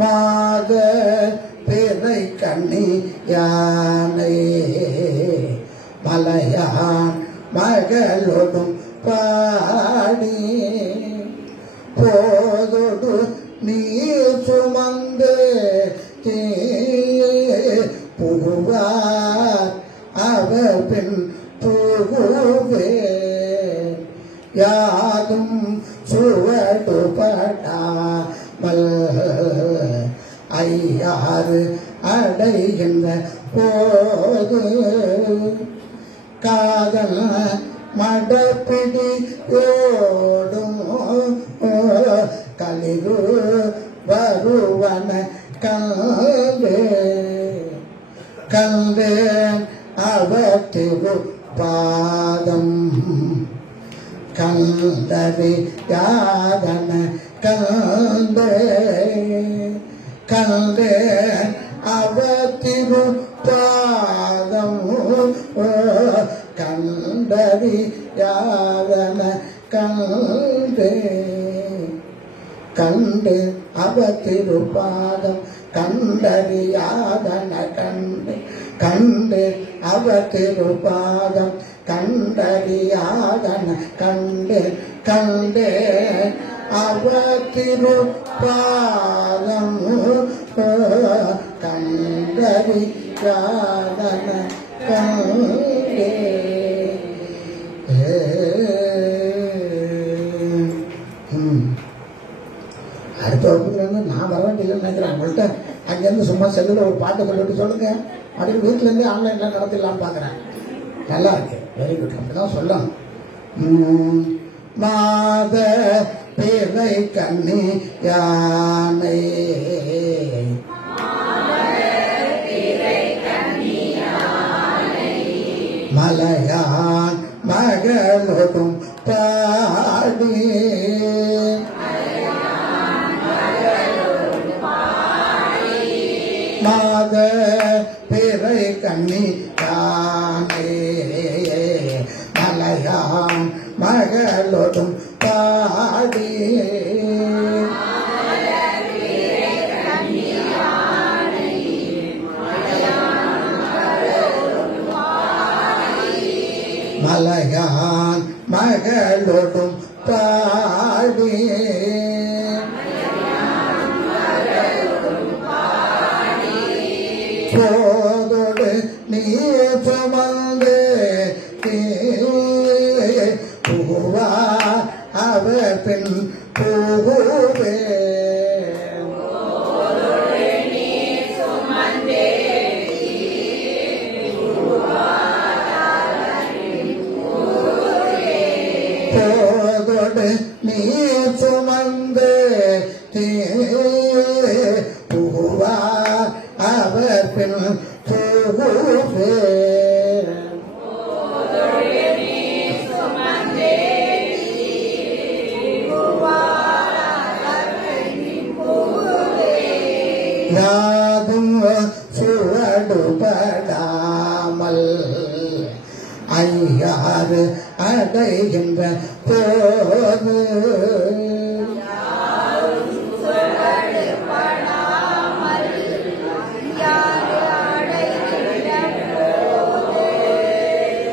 மாத பேரை கண்ணி யானை மலையான் மகளோடும் பாடி போதோடு நீர் சுமந்து புகுவார் அவர் பின் புகுவே யாதும் சுவடுபடாமல் ஐயாறு அடைகின்ற போது காதல் மடப்பிடி ஓடும் களிரு வருவன கல்வே கல்வே அவத்திரு பாதம் கந்தரி யாதன கல்வே கல்வே அவத்திரு பாதம் கண்டரி யாதன கல்வே கண்டு அவத்திருப்பாதம் கண்டறியாதன கண்டு கண்டு அவத்திருப்பாதம் கண்டறியாதன கண்டு கண்டு அவத்திருப்பாதம் கண்டறியாதன கண்டே. அடுத்த வகுப்புல நான் வர வேண்டியதுன்னு நினைக்கிறேன். உங்கள்கிட்ட அங்கேருந்து சும்மா செல்லுல ஒரு பாட்டை சொல்லிட்டு சொல்லுங்க, அப்படின்னு வீட்டிலேருந்து ஆன்லைன்ல நடத்திடலாம்னு பார்க்குறேன். நல்லா இருக்கு, வெரி குட். அப்படிதான் சொல்லணும். மாத பேரை கண்ணி யானை மலையான் மகளோடும் பாடி மாத பிறை கண்ணி யானை மகளோடும் பாடி போதோடு நீ சுமந்து புகுவா அவர் பின் புகுவே போதோடு நீ சுமந்து புகுவா அவர் பின் புகுவே யாதும் சுவடுபடாமல் ஐயாறு அடைகின்ற போது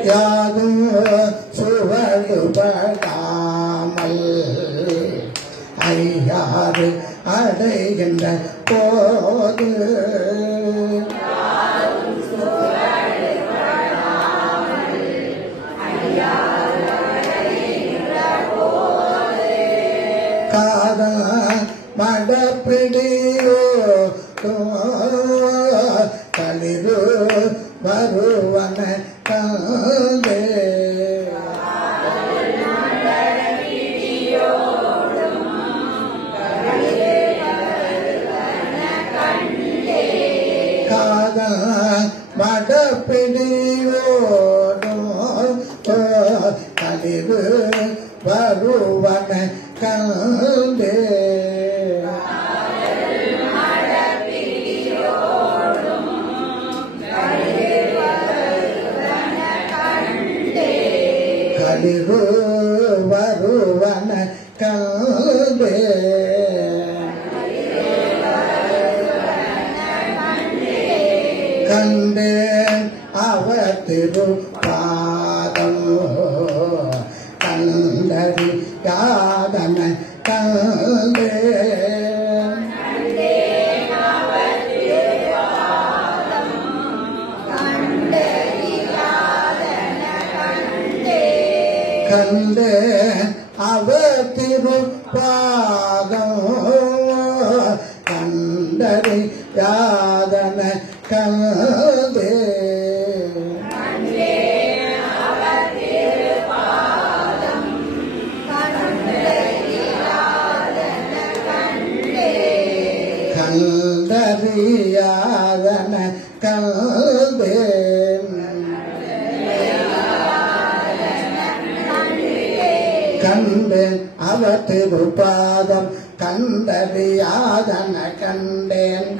யாதும் சுவடுபடாமல் ஐயாறு அடைகின்ற போது காதல் மடப்பிடியோ களிரு வருவன கந்தே மடப்பிடியோடும் களிவு வருவன கந்தே களிவு வருவன கந்தே கண்டேன் அவர் திருப்பாதம் கண்டறி யாதன கண்டேன் கண்டேன் அவர் திருப்பாதம் கண்டறி யாதன கந்தே கந்தறியாதன கந்தே கண்டேன் அவர் திருப்பாதம் கண்டறியாதன கண்டேன்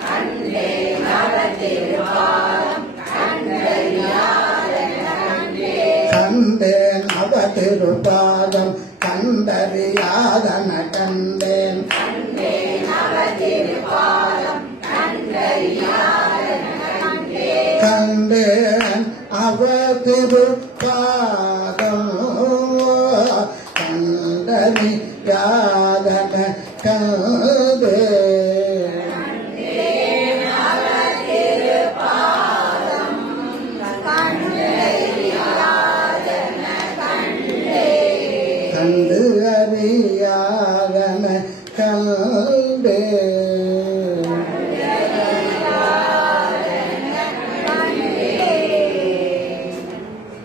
கண்டேன் அவர் திருப்பாதம் கண்டறியாதன கண்டேன் கண்டேன் அவர் திருப்பாதம் கண்டறியாதன கண்டே கண்டு அறியாதன கண்டே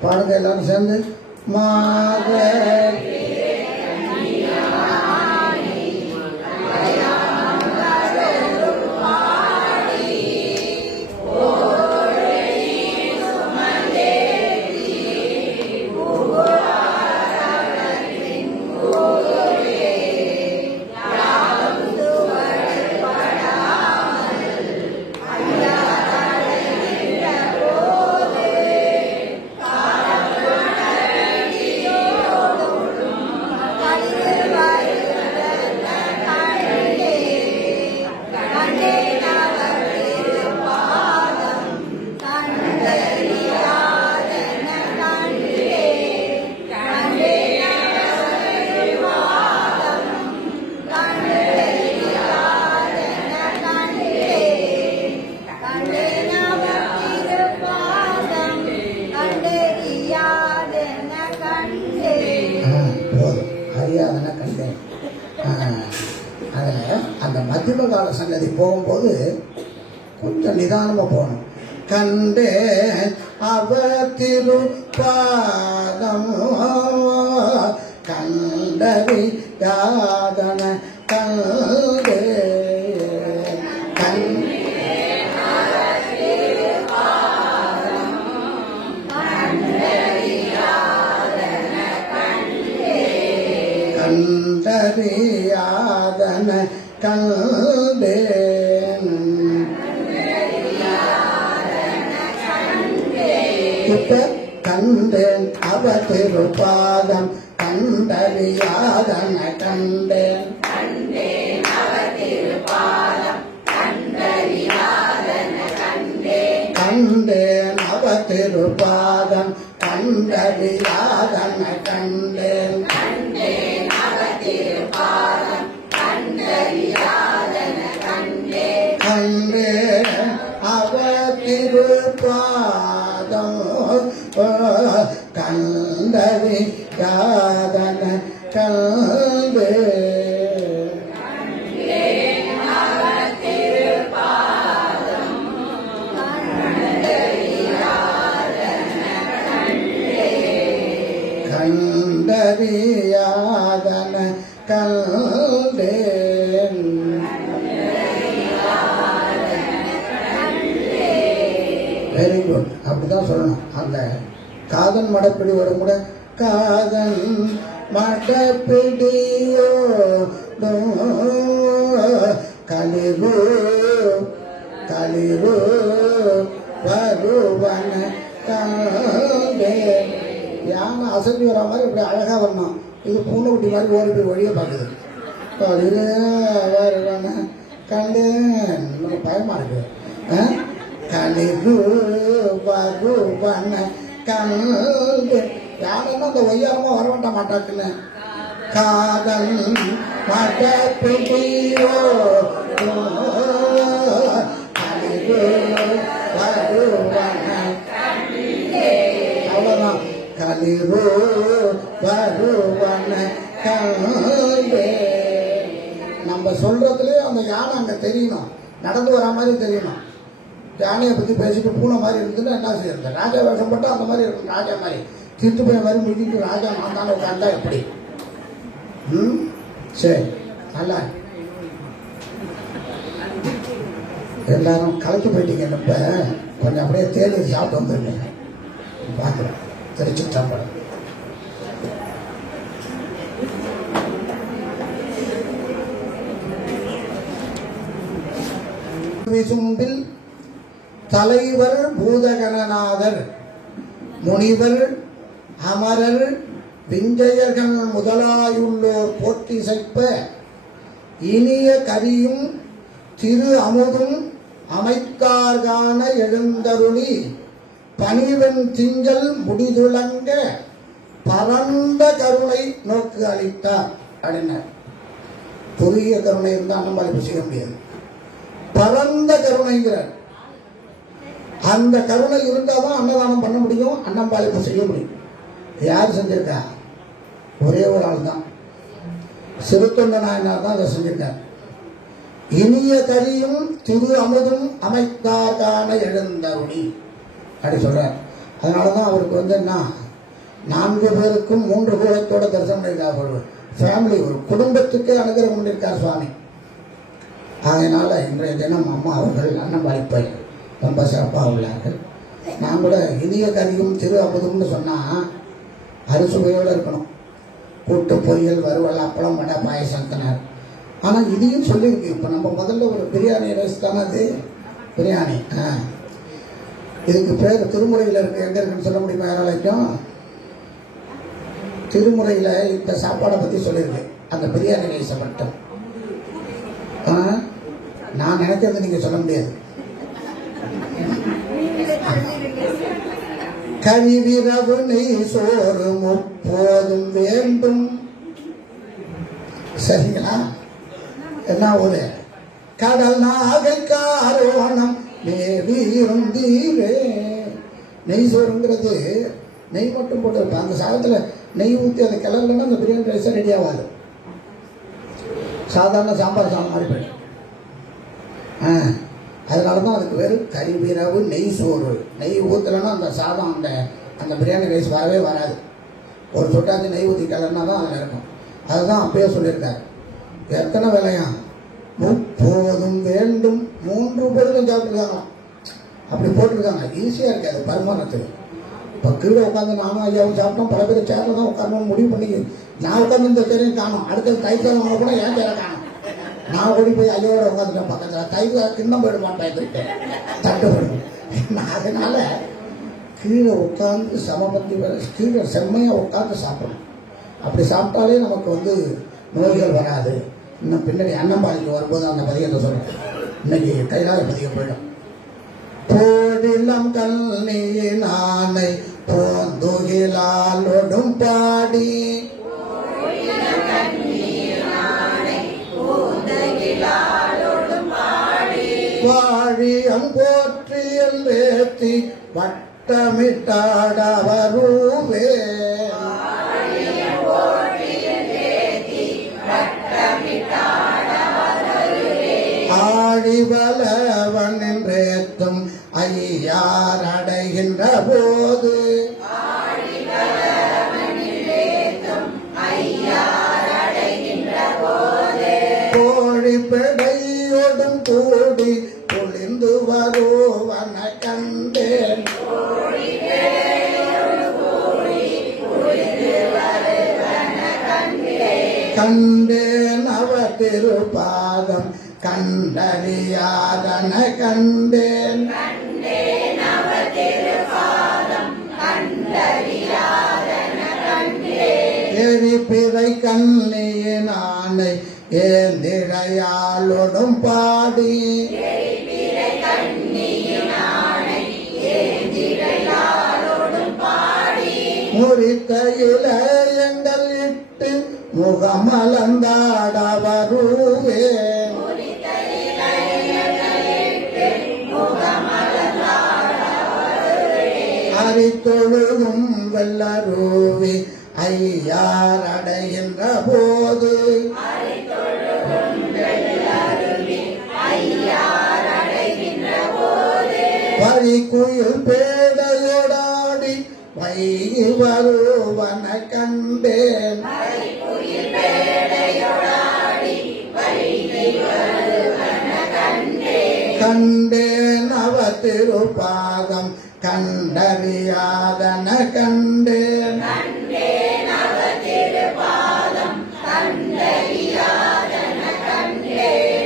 பாடுங்க எல்லாரும் சேர்ந்து மாதர் அந்த மத்தியம கால சங்கதி போகும்போது கொஞ்சம் நிதானமாக போகணும். கண்டே அவ திருப்பாதம் கண்டறி யாதன கண்டே கண்டறியாதன கண்டேன். இப்ப கண்டேன் அவ திருப்பாதம் கண்டறியாதன கண்டேன். கண்டேன் அவ திருப்பாதம் கண்டறியாதன கண்டேன். கண்டேன் அவ திருப்பாதம் கண்டறியாதன கண்டேன். கண்டேன் அவ திருப்பாதம் கண்டறியாதன கண்டேன். கண்டேன் அவ திருப்பாதம் கண்டறியாதன கண்டேன். கண்டறியாதன கண்டேன். Very good. அப்படிதான் சொல்லணும். அந்த காதன் மடப்பிடி வரும் கூட காதன் மடப்பிடியோ களிரு களிரு வருவன கண்டேன். யானை அசைஞ்சு வர மாதிரி இப்படி அழகா வரணும். இது பூனைக்குட்டி மாதிரி ஓடி போய் வழியை பார்க்குது. வருவன கண்டேன். நமக்கு பயமா இருக்கு. களிரு வருவன கண்டேன். யானைன்னா அந்த ஒய்யாரமா வரவேண்ட மாட்டாக்குன்னு காதல் மடப்பிடியோ களிரு வருவன அவ்வளோதான். களிரு வருவன கண்டேன். நம்ம சொல்றதுலேயே அந்த யானை அங்கே தெரியணும், நடந்து வர மாதிரி தெரியணும். யானையை பற்றி பேசிட்டு பூனை மாதிரி இருந்துன்னா என்ன செய்யறது? ராஜா வேஷம் போட்டு அந்த மாதிரி இருக்கும். ராஜா மாதிரி திருட்டு போய் மாதிரி முடிக்கிட்டு ராஜா நான் தானே உட்காந்தா எப்படி? சரி, நல்லா எல்லாரும் கலந்து போயிட்டீங்க. இப்ப கொஞ்சம் அப்படியே தேநீர் சாப்பிட்டு வந்துருங்க. பார்க்குறேன் திருச்சி சாப்பாடு. விசும்பில் தலைவர் பூதகணநாதர் முனிவர் அமரர் விஞ்சயர்கள் முதலாயுள்ளோர் போற்றி சைப்ப இனிய கரியும் திரு அமுதும் அமைத்தார்கான எழுந்தருளி பணிவன் திங்கள் முடிதுளங்க பரந்த கருணை நோக்கு அளித்தார் அப்படின்னார். புதிய கருணை இருந்தால் நம்மளால செய்ய முடியாது. பரந்த கருணைங்கிறார். அந்த கருணை இருந்தால்தான் அன்னதானம் பண்ண முடியும், அன்னம்பாளிப்பு செய்ய முடியும். யார் செஞ்சிருக்கா? ஒரே ஒரு ஆள் தான், சிறுத்தொண்ட நாயனார் தான் அதை செஞ்சிருக்கார். இனிய கரியும் திரு அமுதும் அமைத்தார்கான எழுந்தருளி அப்படி சொல்றார். அதனாலதான் அவருக்கு என்ன 4 பேருக்கும் 3 பேரத்தோட தரிசனம் பண்ணியிருக்கார். ஒரு ஃபேமிலி, ஒரு குடும்பத்துக்கு அனுகிரகம் பண்ணியிருக்கார் சுவாமி. அதனால இன்றைய தினம் அம்மா அவர்கள் அன்னம்பாளிப்பை ரொம்ப சிறப்பாக உள்ளார்கள். நான் கூட இனிய கரியும் திரு அமுதும்னு சொன்னா அறுசுவையோடு இருக்கணும். கூட்டு பொரியல் வறுவல் அப்பளம் வடை பாயசத்தினார். ஆனால் இதையும் சொல்லியிருக்கு. இப்போ நம்ம முதல்ல ஒரு பிரியாணி ரைஸ் தானே அது பிரியாணி. இதுக்கு பேர் திருமுறையில் இருக்கு. எங்க இருக்குன்னு சொல்ல முடியுமா யாராலைக்கும்? திருமுறையில் இந்த சாப்பாடை பற்றி சொல்லியிருக்கு, அந்த பிரியாணி ரைஸை மட்டும். நான் நினைக்கிறது நீங்க சொல்ல முடியாது. கனிவிரவு நெய் சோறு முப்போதும் வேண்டும். சரிங்களா? என்ன ஒரு கடல் நாகை காரோணம் மேவிருந்தீரே. நெய் சோறுங்கிறது நெய் மட்டும் போட்டு அந்த சாதத்துல நெய் ஊற்றி அதை கிளறலன்னா அந்த பிரியாணி ரைஸை ரெடி ஆகாது. சாதாரண சாம்பார் சாதம் மாதிரி போயிடும். அதனால தான் அதுக்கு வெறும் கறி பீரவு நெய் சோறு. நெய் ஊற்றலைன்னா அந்த சாதம் அந்த அந்த பிரியாணி ரைஸ் வரவே வராது. ஒரு சொட்டாச்சு நெய் ஊற்றி கலர்னா தான் அதில் இருக்கும். அதுதான் அப்பயே சொல்லியிருக்காரு. எத்தனை வேலையா? 30 வேண்டும் 3 பொழுதும் சாப்பிட்டுருக்காங்க. அப்படி போட்டிருக்காங்க. ஈஸியாக இருக்காது பரிமாணத்துக்கு. இப்போ கீழே உட்காந்து நானும் ஐயாவும் சாப்பிட்டோம். பல பேர் சேரில் தான் உட்காரணும் முடிவு பண்ணி நான் உட்காந்து இந்த சேரையும் காணும். அடுத்தது தைக்காலம் வாங்க கூட ஏன் சேரை காணும். நான் ஓடி போய் ஐயாவோட உட்காந்துட்டேன் பக்கத்தில். தைக்க கிண்ணம் போயிடுமான்னு பயந்துட்டு தட்டுப்படும். அதனால கீழே உட்காந்து சமபந்தி கீழே செம்மையாக உட்காந்து சாப்பிடணும். அப்படி சாப்பிட்டாலே நமக்கு நோய்கள் வராது. இன்னும் பின்னாடி அன்னம்பாடிக்கு வரும்போது அந்த பதிகத்தை சொல்றேன். இன்னைக்கு கைலாய பதிகம் போயிடும். போடிலம் கல்லினானை போந்துகிலாலோடும் பாடி வாழி அங்கோற்றி என்றேத்தி வட்டமிட்டாட வருவே ஆழிவலவன் என்றேத்தும் ஐயார் அடைகின்ற போது கோழி பெடையோடும் கூடி பொழிந்து வருவன கண்டேன். கண்டேன் அவ திருப்பாதம் கண்டறியாதன கண்டேன். எரிப்பிறை கண்ணியினானை ஏந்திழையாளோடும் பாடி முறித்த இளையங்கள் இட்டு முகமலந்தாட வருவேன். அரித்தொழுகும் வெள்ளரூவி ஐயார் அடைகின்ற போது பரிக்குயில் பேடையோடாடி வைகி வருவன கண்டேன். கண்டேன் அவ திருப்பாதம் கண்டறியாதன கண்டேன்.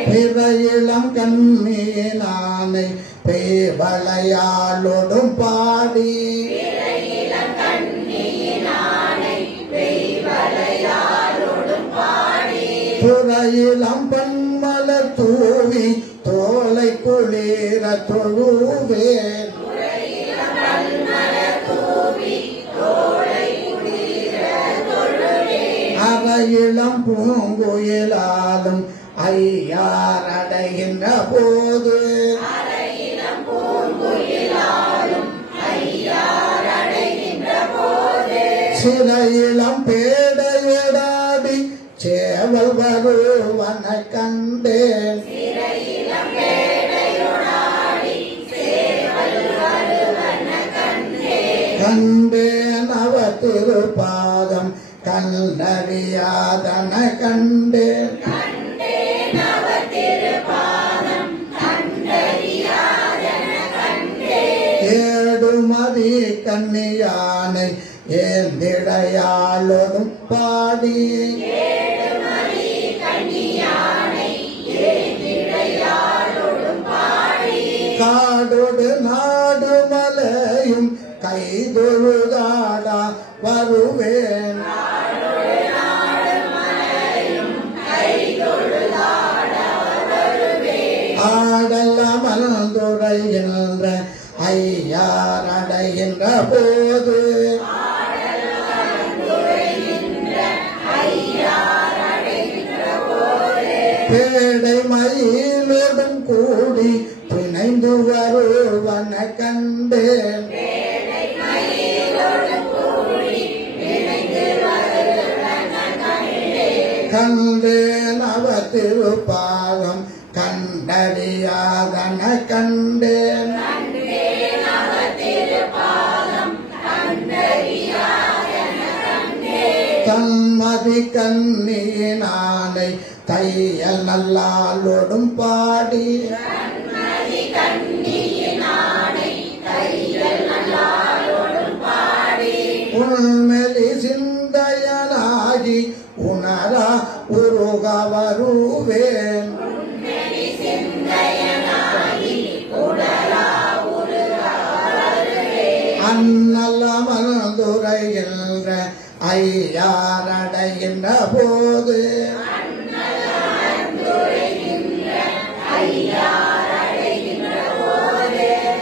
பிறையிளம் கண்ணியினானை பேவளையாளோடும் பாடி துறையிளம் பன்மலர் தூவி தோலை குளிர தொழுவேன். அவையிளம் பூங்குயிலாலும் ஐயார் அடைகின்ற போது சிறையிளம் பேடையோடாடி சேவல் வருவன கண்டேன். கண்டேன் அவ திருப்பாதம் கண்டறியாதன கண்டேன். ஏடுமதி கண்ணியானை ஏந்திடையாளோடும் பாடி காடோடு நாடு மலையும் கைதொழுதாட வருவேன். ஆடல் அமர்ந்துரை என்ற ஐயார் அடைகின்ற போது பேடை மயிலுடன் கூடி பிணைந்து வருவன கண்டேன். கண்டேன் அவ திருப்பாதம் கண்டறியாதன கண்டேன் தன்மதி கண்ணினானை தையல் நல்லாளோடும் பாடி உண்மெலி சிந்தையனாகி உணரா உருக வருவேன் அந்நல்ல மனதுரைகின்ற ஐயாரடைகின்ற போது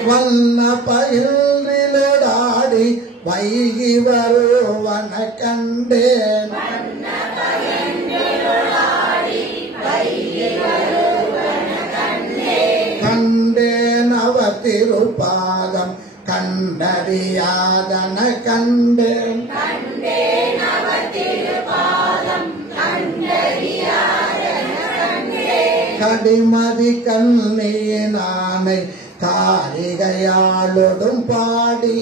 வண்ண பயிரிலோடாடி வைகி வருவன கண்டேன் கண்டேன் அவர் திருப்பாதம் கண்டறியாதன கண்டேன் கடிமதி கண்ணியினானை காரிகையாளோடும் பாடி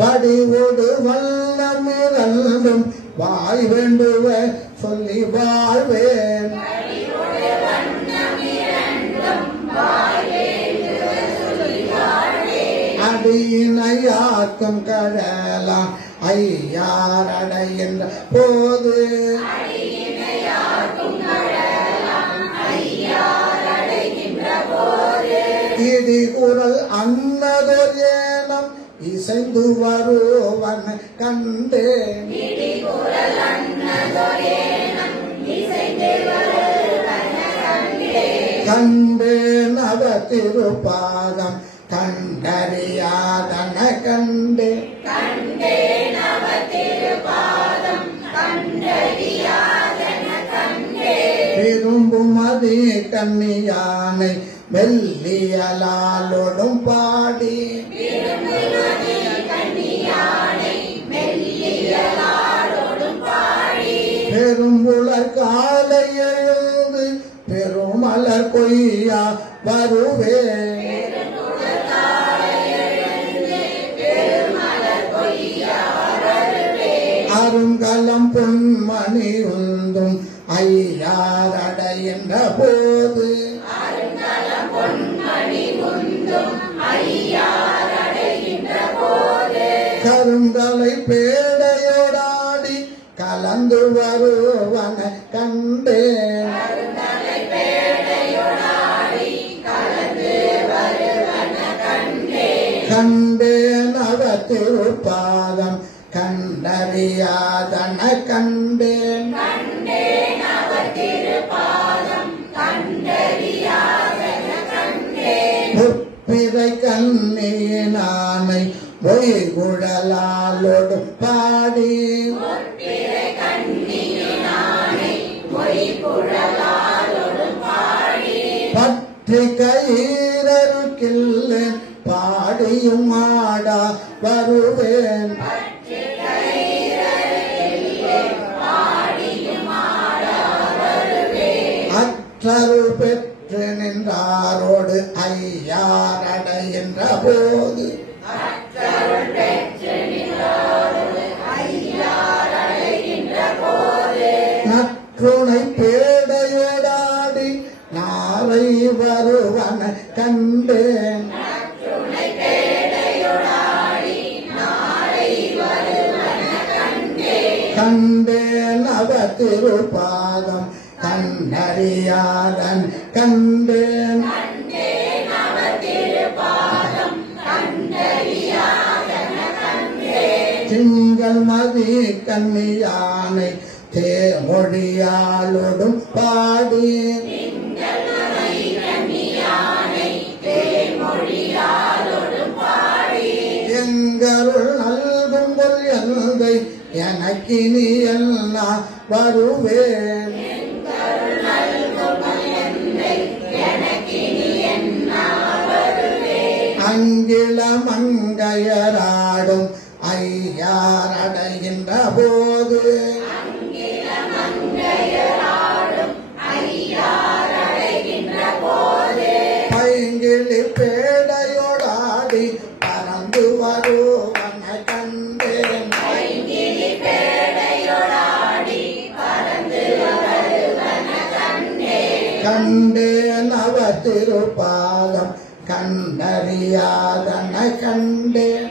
படிவோடு வல்லமிரண்டும் வாய் வேண்டுவ சொல்லி வாழ்வேன் அடியினையாக்கும் கடலாம் ஐயாரடைகின்ற போது இடிகுரல் அன்னதொர் ஏனம் இசைந்து வருவன கண்டேன் கண்டேன் அவ திருப்பாதம் கண்டறியாதன கண்டேன் விரும்பும் மதி கண்ணியானை மெல்லியலாலோடும் பாடி பெரும்புலர் காலை எழுந்து பெருமலர் கொய்யா வருவேன் அருங்கலம் பொன்மணி உந்தும் ஐயாரடைகின்ற போது கருங்கலை பேடையோடாடி கலந்து வருவன கண்டேன் கண்டேன் அவ திருப்பாதம் கண்டறியாதன கண்டேன் முப்பிரை கண்ணினானை மொய்குழலாலோடு பாடி பற்றி கயிறருக்கில்லேன் பாடியும் ஆடா வருவேன் அற்றரு பெற்று நின்றாரோடு ஐயாரடைகின்ற போது நற்றுணை பேடையோடாடி நாளை வருவன கண்டேன் கண்டேன் அவ திருப்பாதம் கண்டறியாதன் கண்டேன் திங்கள் மதி கண்ணியானை தேமொழியாளோடும் பாடி எங்களுள் நல்கும் கொள் எந்தை எனக்கினி எல்லாம் வருவேன் அங்கில மங்கையராடும் ஐயாரடைகின்ற போது பைங்கிளி பேடையோடாடி பறந்து வருவன கண்டேன் கண்டேன் அவர் திருப்பாதம் கண்டறியாதன கண்டேன்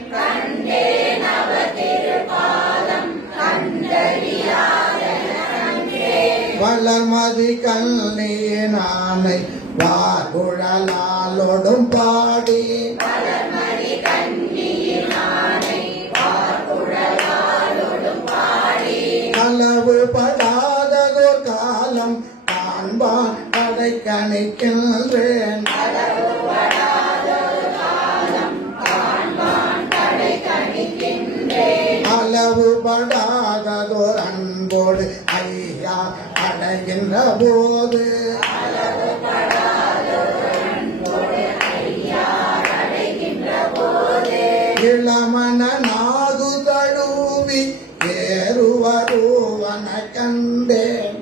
வளர்மதி கல்லினானை வார்குழலாலோடும் பாடி களவு படாததோர் காலம் காண்பான் கடை கணிக்கின்றேன் அளவு படாததோர் அன்போடு ஐயா அடைகின்ற போது இளமன நாது தழுவி ஏறுவருவன கண்டேன்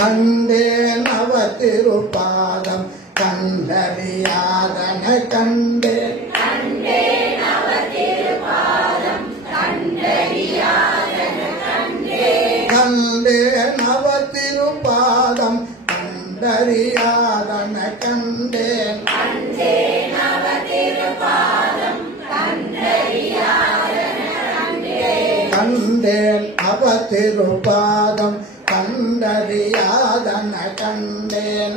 கண்டேன் அவ திருப்பாதம் கண்டறியாதன கண்டேன் கண்டேன் அவ திருப்பாதம் கண்டறியாதன கண்டேன் கண்டேன் அவ திருப்பாதம் கண்டறியாதன கண்டேன் கண்டேன் அவ திருப்பாதம் கண்டறியாதன கண்டேன்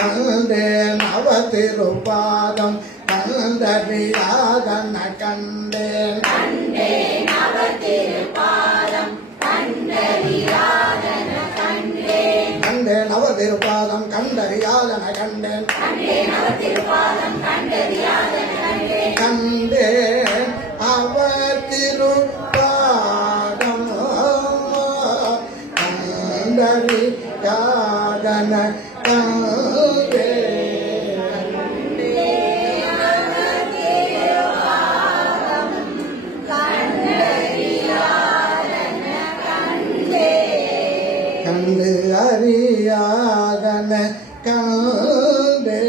கண்டேன் அவ திருப்பாதம் கண்டறியாதன கண்டேன் கண்டேன் அவ திருப்பாதம் கண்டறியாதன கண்டு அறியாதன கண்டே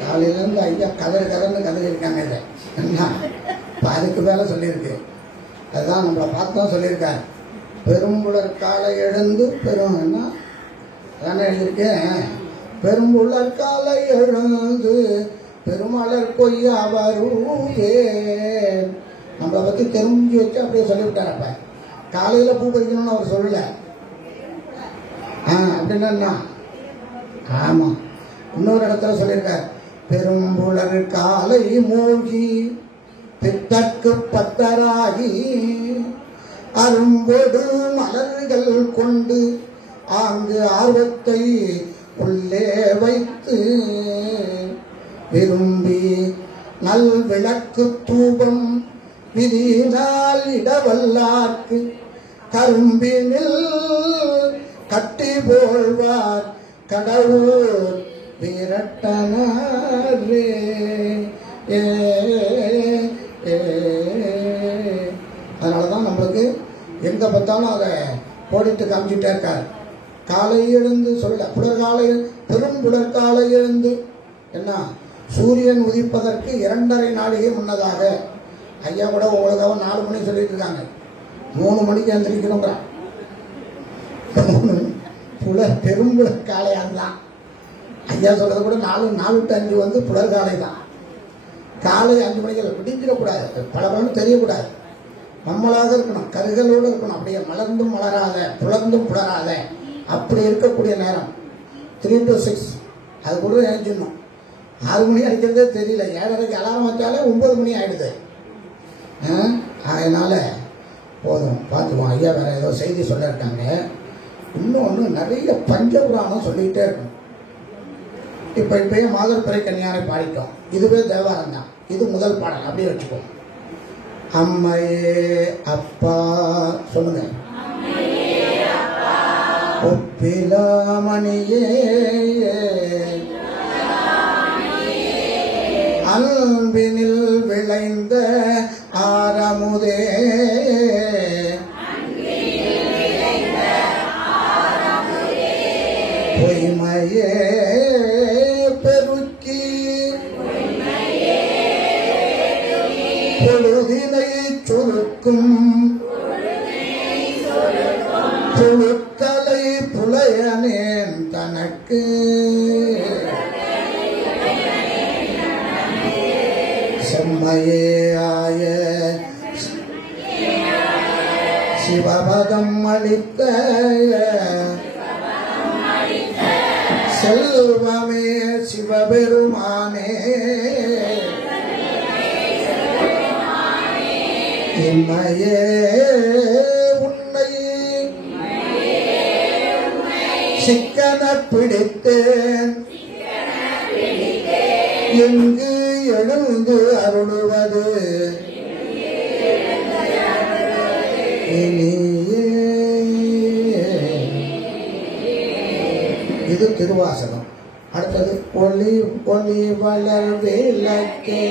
காலையிலேருந்து ஐயா கதறன்னு கதறிருக்காங்க. இதை என்ன அதுக்கு மேலே சொல்லியிருக்கு. அதுதான் நம்மளை பார்த்து தான் சொல்லியிருக்காரு. பெரும்புலர் காலை எழுந்து பெரும் என்ன அதானே எழுதியிருக்கேன். பெரும்புலர் காலை எழுந்து பெருமாளர் கொய்யா வருவே. நம்மளை பற்றி தெரிஞ்சு வச்சு அப்படியே சொல்லிவிட்டார். அப்ப காலையில் பூ பறிக்கணும்னு அவர் சொல்லலை. அப்படின்னா ஆமாம், இன்னொரு இடத்துல சொல்லியிருக்கார். பெரும்புலர் காலை மூழ்கி பித்தற்கு பத்தராகி அரும்பொடு மலர்கள் கொண்டு ஆங்கு ஆர்வத்தை உள்ளே வைத்து விரும்பி நல் விளக்கு தூபம் விதினால் இடவல்லார்க்கு கரும்பினில் கட்டி போழ்வார் கடவுள் விரட்டனரே. அதனாலதான் நம்மளுக்கு எங்க பார்த்தாலும் அதை போடிட்டு காமிச்சுட்டே இருக்காரு. காலை எழுந்து சொல்லல, புலர்காலை பெரும் புலர்காலை எழுந்து என்ன சூரியன் உதிப்பதற்கு 2.5 நாளிகை முன்னதாக. ஐயா கூட உங்களுக்காக 4 மணி சொல்லிட்டு இருக்காங்க. 3 மணிக்கு எழுந்திரிக்கணுங்கிற புலர் பெரும்புலர் காலையாக தான். ஐயா சொல்றது கூட 4 to 5 வந்து புலர்காலை தான். காலை 5 மணிக்கு விடிஞ்சிடக்கூடாது, பல பலன்னு தெரியக்கூடாது, நம்மளாக இருக்கணும், கருகளோடு இருக்கணும். அப்படியே மலர்ந்தும் மலராத புலர்ந்தும் புலராத அப்படி இருக்கக்கூடிய நேரம் 3 to 6 அது கூட எழுந்திடணும். 6 மணி அடிக்கிறதே தெரியல. 7:30க்கு அலாரம் வச்சாலே 9 மணி ஆயிடுது. அதனால போதும் பார்த்துக்குவோம். ஐயா வேற ஏதோ செய்தி சொல்ல இருக்காங்க. இன்னொன்று நிறைய பஞ்சபுராணம் சொல்லிக்கிட்டே இருக்கும். இப்பயே மாதர்பிறை கன்னியாரை பாடிட்டோம். இதுவே தேவாரம் தான். இது முதல் பாடல் அப்படியே வச்சுக்கோம். அம்மையே அப்பா சொல்லுங்க. ஒப்பிலாமணியே அன்பினில் விளைந்த ஆரமுதே பொய்மையே பெருக்கி பொழுதினை சுருக்கும் புழுத்தலை புலையனேன் தனக்கு செம்மையே ஆய சிவபதம் அளித்த செல்வமே சிவபெருமானே இம்மையே உன்னை சிக்கன பிடித்தேன் எங்கு எழுந்து அருளுவது இது திருவாசகம். அடுத்தது ஒளி ஒளி வளர் விளக்கே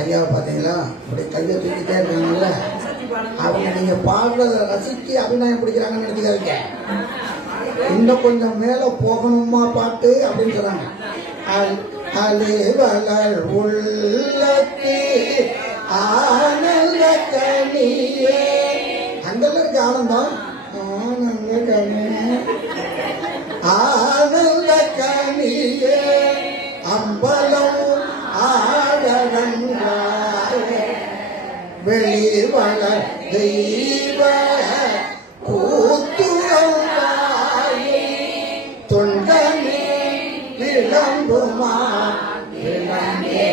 ஐயாவை பார்த்தீங்களா? இப்படி கையை தூக்கிட்டே இருக்காங்கல்ல, அவங்க நீங்க பாடுறத ரசிச்சு அபிநயம் பிடிக்கிறாங்கன்னு நினைச்சுக்காதீங்க. இன்னும் கொஞ்சம் மேல போகணுமா பாட்டு அப்படின்னு சொல்றாங்க. அலைவளர் உள்ளத்தி ஆனந்த கனியே, அங்கெல்லாம் இருக்கு ஆனந்தம். ஆனந்த கனியே ஆனந்த கனியே அம்பலம் வெளிவள தெய்வ கூத்துறவாயே தொண்டனே விளம்புமா விளம்பே.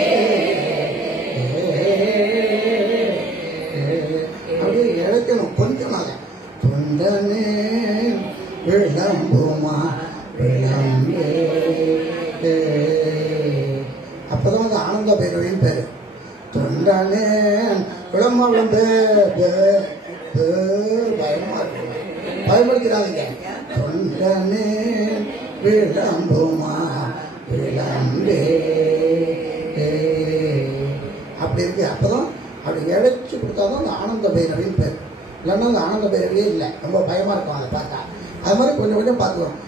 அப்படி இழைக்கணும் கொஞ்சம் நாள். தொண்டனே விளம்புமா விளம்பே. அப்பதான் வந்து ஆனந்த பைரவின்னு பேரு. தொண்டனே விளம்பா விளம்பே பயமா இருக்கு, பயப்படுத்திடாதீங்க. தொண்டனே விளம்புமா விளம்பே அப்படி இருக்கு. அப்பதான் அப்படி இழைச்சி கொடுத்தாதான் அந்த ஆனந்த பைரவின்னு பேர். இல்லைன்னா அந்த ஆனந்த பைரவியே இல்லை, ரொம்ப பயமா இருக்கும் அதை பார்த்தா. அது மாதிரி கொஞ்சம் கொஞ்சம் பார்த்துக்கிறோம்.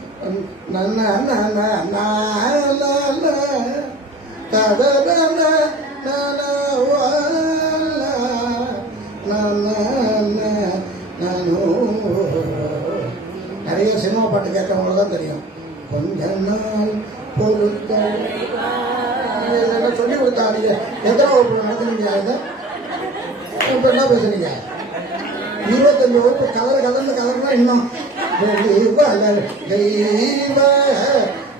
நிறைய சினிமா பாட்டு கேட்கறவங்க தான் தெரியும். கொஞ்ச நாள் பொறுத்த சொல்லி கொடுத்தா. நீங்க எத்தனை வகுப்பு நடத்துனீங்க? இப்ப என்ன பேசுறீங்க? 25 வகுப்பு கலர்னா இன்னும் தெய்வ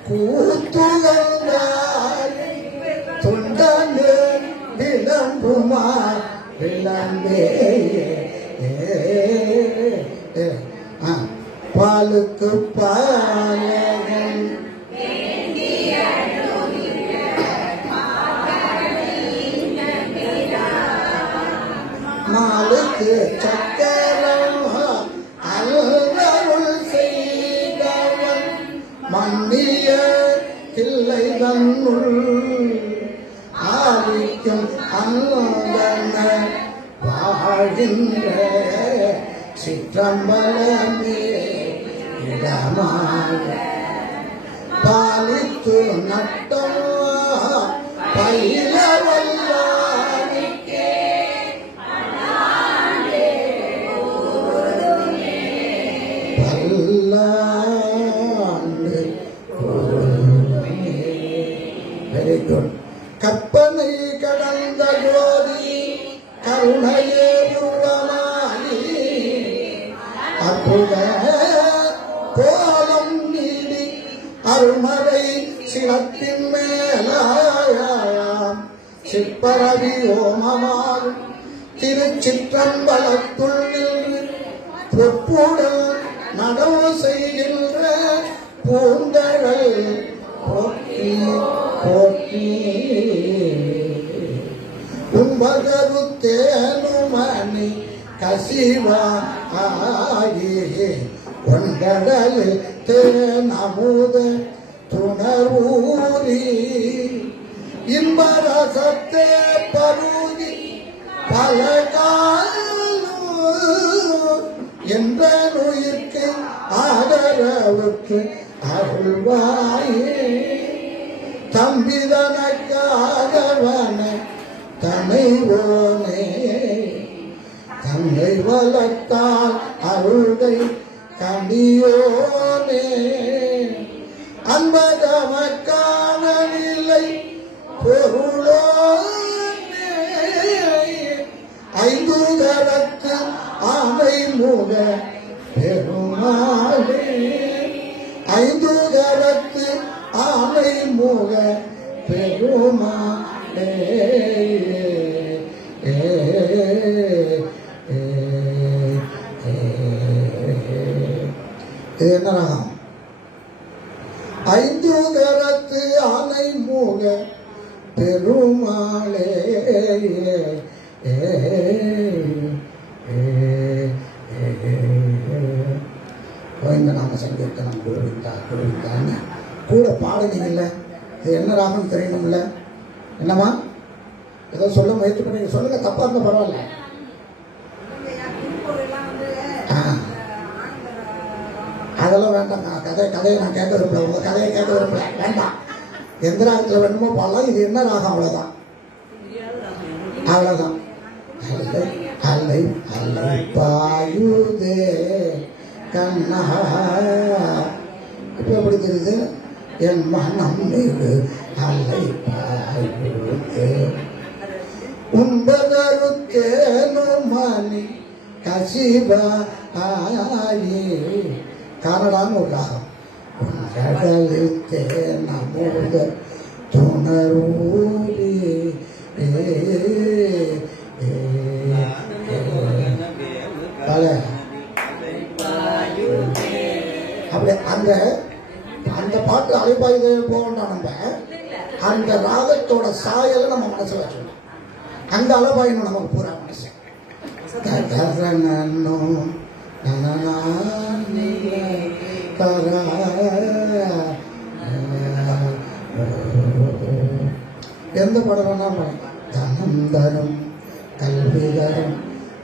கூத்துகந்தாய் தொண்டனே விளம்புமா விளம்பே. பாலுக்கு பாலகன் மாலுக்கு சக்கரம் அருள் செய்தவன் மன்னிய கிள்ளை தன்னுள் ஆதிக்கும் அந்தன வாழ்கின்ற சிற்றம்பலமே இடமாக பாலித்து நட்டம் பயில வல்லானிக்கே கற்பனை கடந்த ஜோதி கருணையே உருவமாயி அற்புத கோலம் நீடி அருமறை சினத்தின் மேலாயாம் சிற்பரவி ஓமமாகும் திருச்சிற்றம்பலத்துள் நின்று பொற்புடல் நடவு செய்கின்ற பூந்தழல் போற்றி போற்றி உம்பகருத்தேனுமணி கசிவாயே ஒன்றடலில் தேனமுத துணர்வூரி இன்பரசத்தே பருகி பலகாலும் என்ற நுயிர்க்கு ஆதரவுக்கு அருள்வாயே தம்பிதனக்காகவன தனைவோனே தன்னை வளர்த்தால் அருள்கை கண்டியோனே அன்பதமக்கான நிலை பொருளோனே ஐந்து கரத்து ஆமை முக பெருமாளே ஐந்து கரத்து ஆமை முக பெருமாளே என்ன ராகம்? ஐந்து கரத்து ஆனை முக பெருமாளே கோவிந்த நாம சங்கீர்த்தனம் கோவிந்தா கோவிந்தான்னு கூட பாடுனீங்கல்ல, இது என்ன ராகம் தெரியணும்ல? என்னம்மா ஏதோ சொல்ல முயற்சி பண்ணி சொல்லுங்க, தப்பா இருந்தா பரவாயில்ல. அதெல்லாம் வேண்டாம், கதையை நான் கேட்க விரும்பல, உங்க கதையை கேட்க விரும்பல, வேண்டாம். எந்த ராகத்துல வேணுமோ பாடலாம். இது என்ன ராகம்? அவ்வளவுதான் அவ்வளவுதான். அல்லை அல்லை அல்லை பாயுதே கண்ணா. இப்ப எப்படி தெரியுது? என் மனம் மீது அல்லை பாயுதே உன்பதருத்தேனும் மணி கசிவா ஆயே. கானடான்னு ஒரு ராகம். கடலில் தேனமுத துணரூரி அப்படி அந்த பாட்டு அலைபாயுதே போகண்டா. நம்ம அந்த ராகத்தோட சாயலை நம்ம மனசுல வச்சுக்கணும். அந்த அலைபாயணும் நமக்கு பூரா மனசு. எந்த படம் தனம் தரும் கல்வி தரும்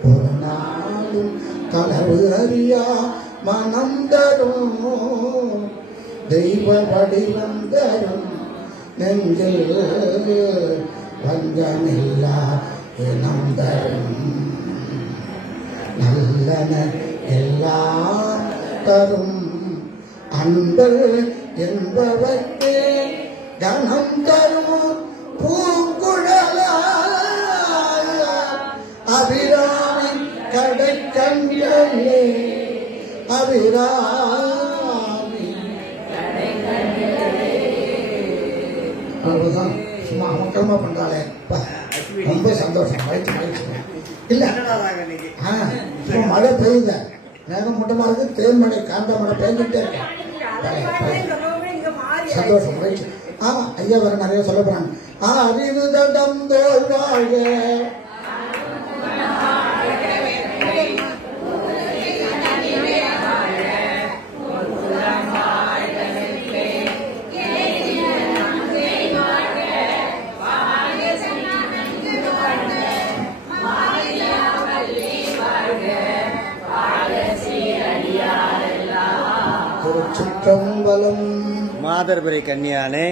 ஒரு நாளும் களவு அறியா மனம் தரும் தெய்வ வடிவம் தரும் நெஞ்சில் வஞ்சமில்லா இனம் தரும் நல்லன எல்லாம் தரும் அன்பர் என்பவர்க்கே கணம் தரும் பூங்குழலா அபிராமி கடைக்கண்களே அபிராமி. அவ்வளவுதான். சும்மா மக்களமா பண்றாளே, ரொம்ப சந்தோஷம். மகிழ்ச்சி இல்ல. மழை பெய்யுத, மேகமூட்டமா இருக்கு, தேன்மழை காந்த மழை பெய்ஞ்சுட்டே இருக்கு. சந்தோஷம் மகிழ்ச்சி. ஆமா, ஐயா வர நிறைய சொல்ல போறாங்க. அறிவு தடம் தோல்வாழ திருச்சிற்றம்பலம். மாதர்புரை கன்னியானே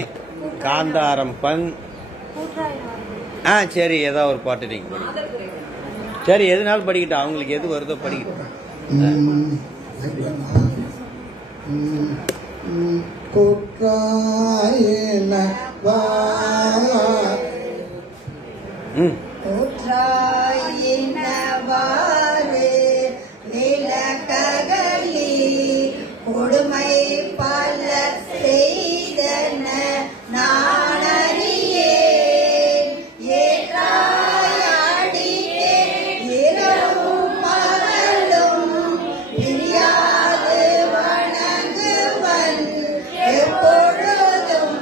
காந்தாரம் பண். சரி, ஏதாவது ஒரு பாட்டு நீங்க படிக்க. சரி, எதுனாலும் படிக்கிட்டோம், அவங்களுக்கு எது வருதோ படிக்கிட்டோம். குற்றாயின ஊற்றாயினவாறு நிலக்ககலி கொடுமை பல செய்தன நானறியேன் ஏற்றாயடியே இரவும் பகலும் பிரியாது வணங்குவன் எப்பொழுதும்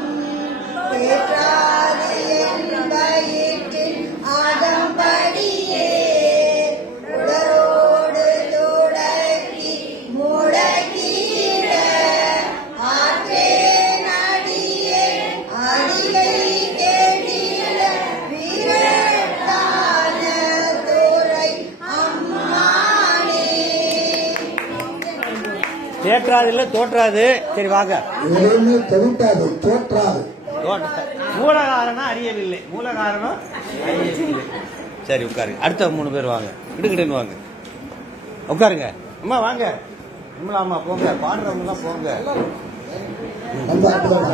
ஏற்றாது என் வயிற்றின் அகம்படியே உடரோடு தொடக்கி முடக்கிட ஆற்றேன் அடியை கெடில விரட்டான துறை அம்மானே. தேற்றாது இல்ல தோற்றாது. சரி வாங்க. எதுவுமே தவிட்டாது, தோற்றாது. மூலகாரணம் அறியவில்லை. மூலகாரணம் அறியவில்லை. சரி உட்காருங்க. அடுத்த 3 பேர் வாங்க. கிடுக்கிட்டுன்னு வாங்க. உட்காருங்க. அம்மா வாங்க. அம்மா போங்க. பாடுறவங்க எல்லாம் போங்க. ரொம்ப அற்புதமா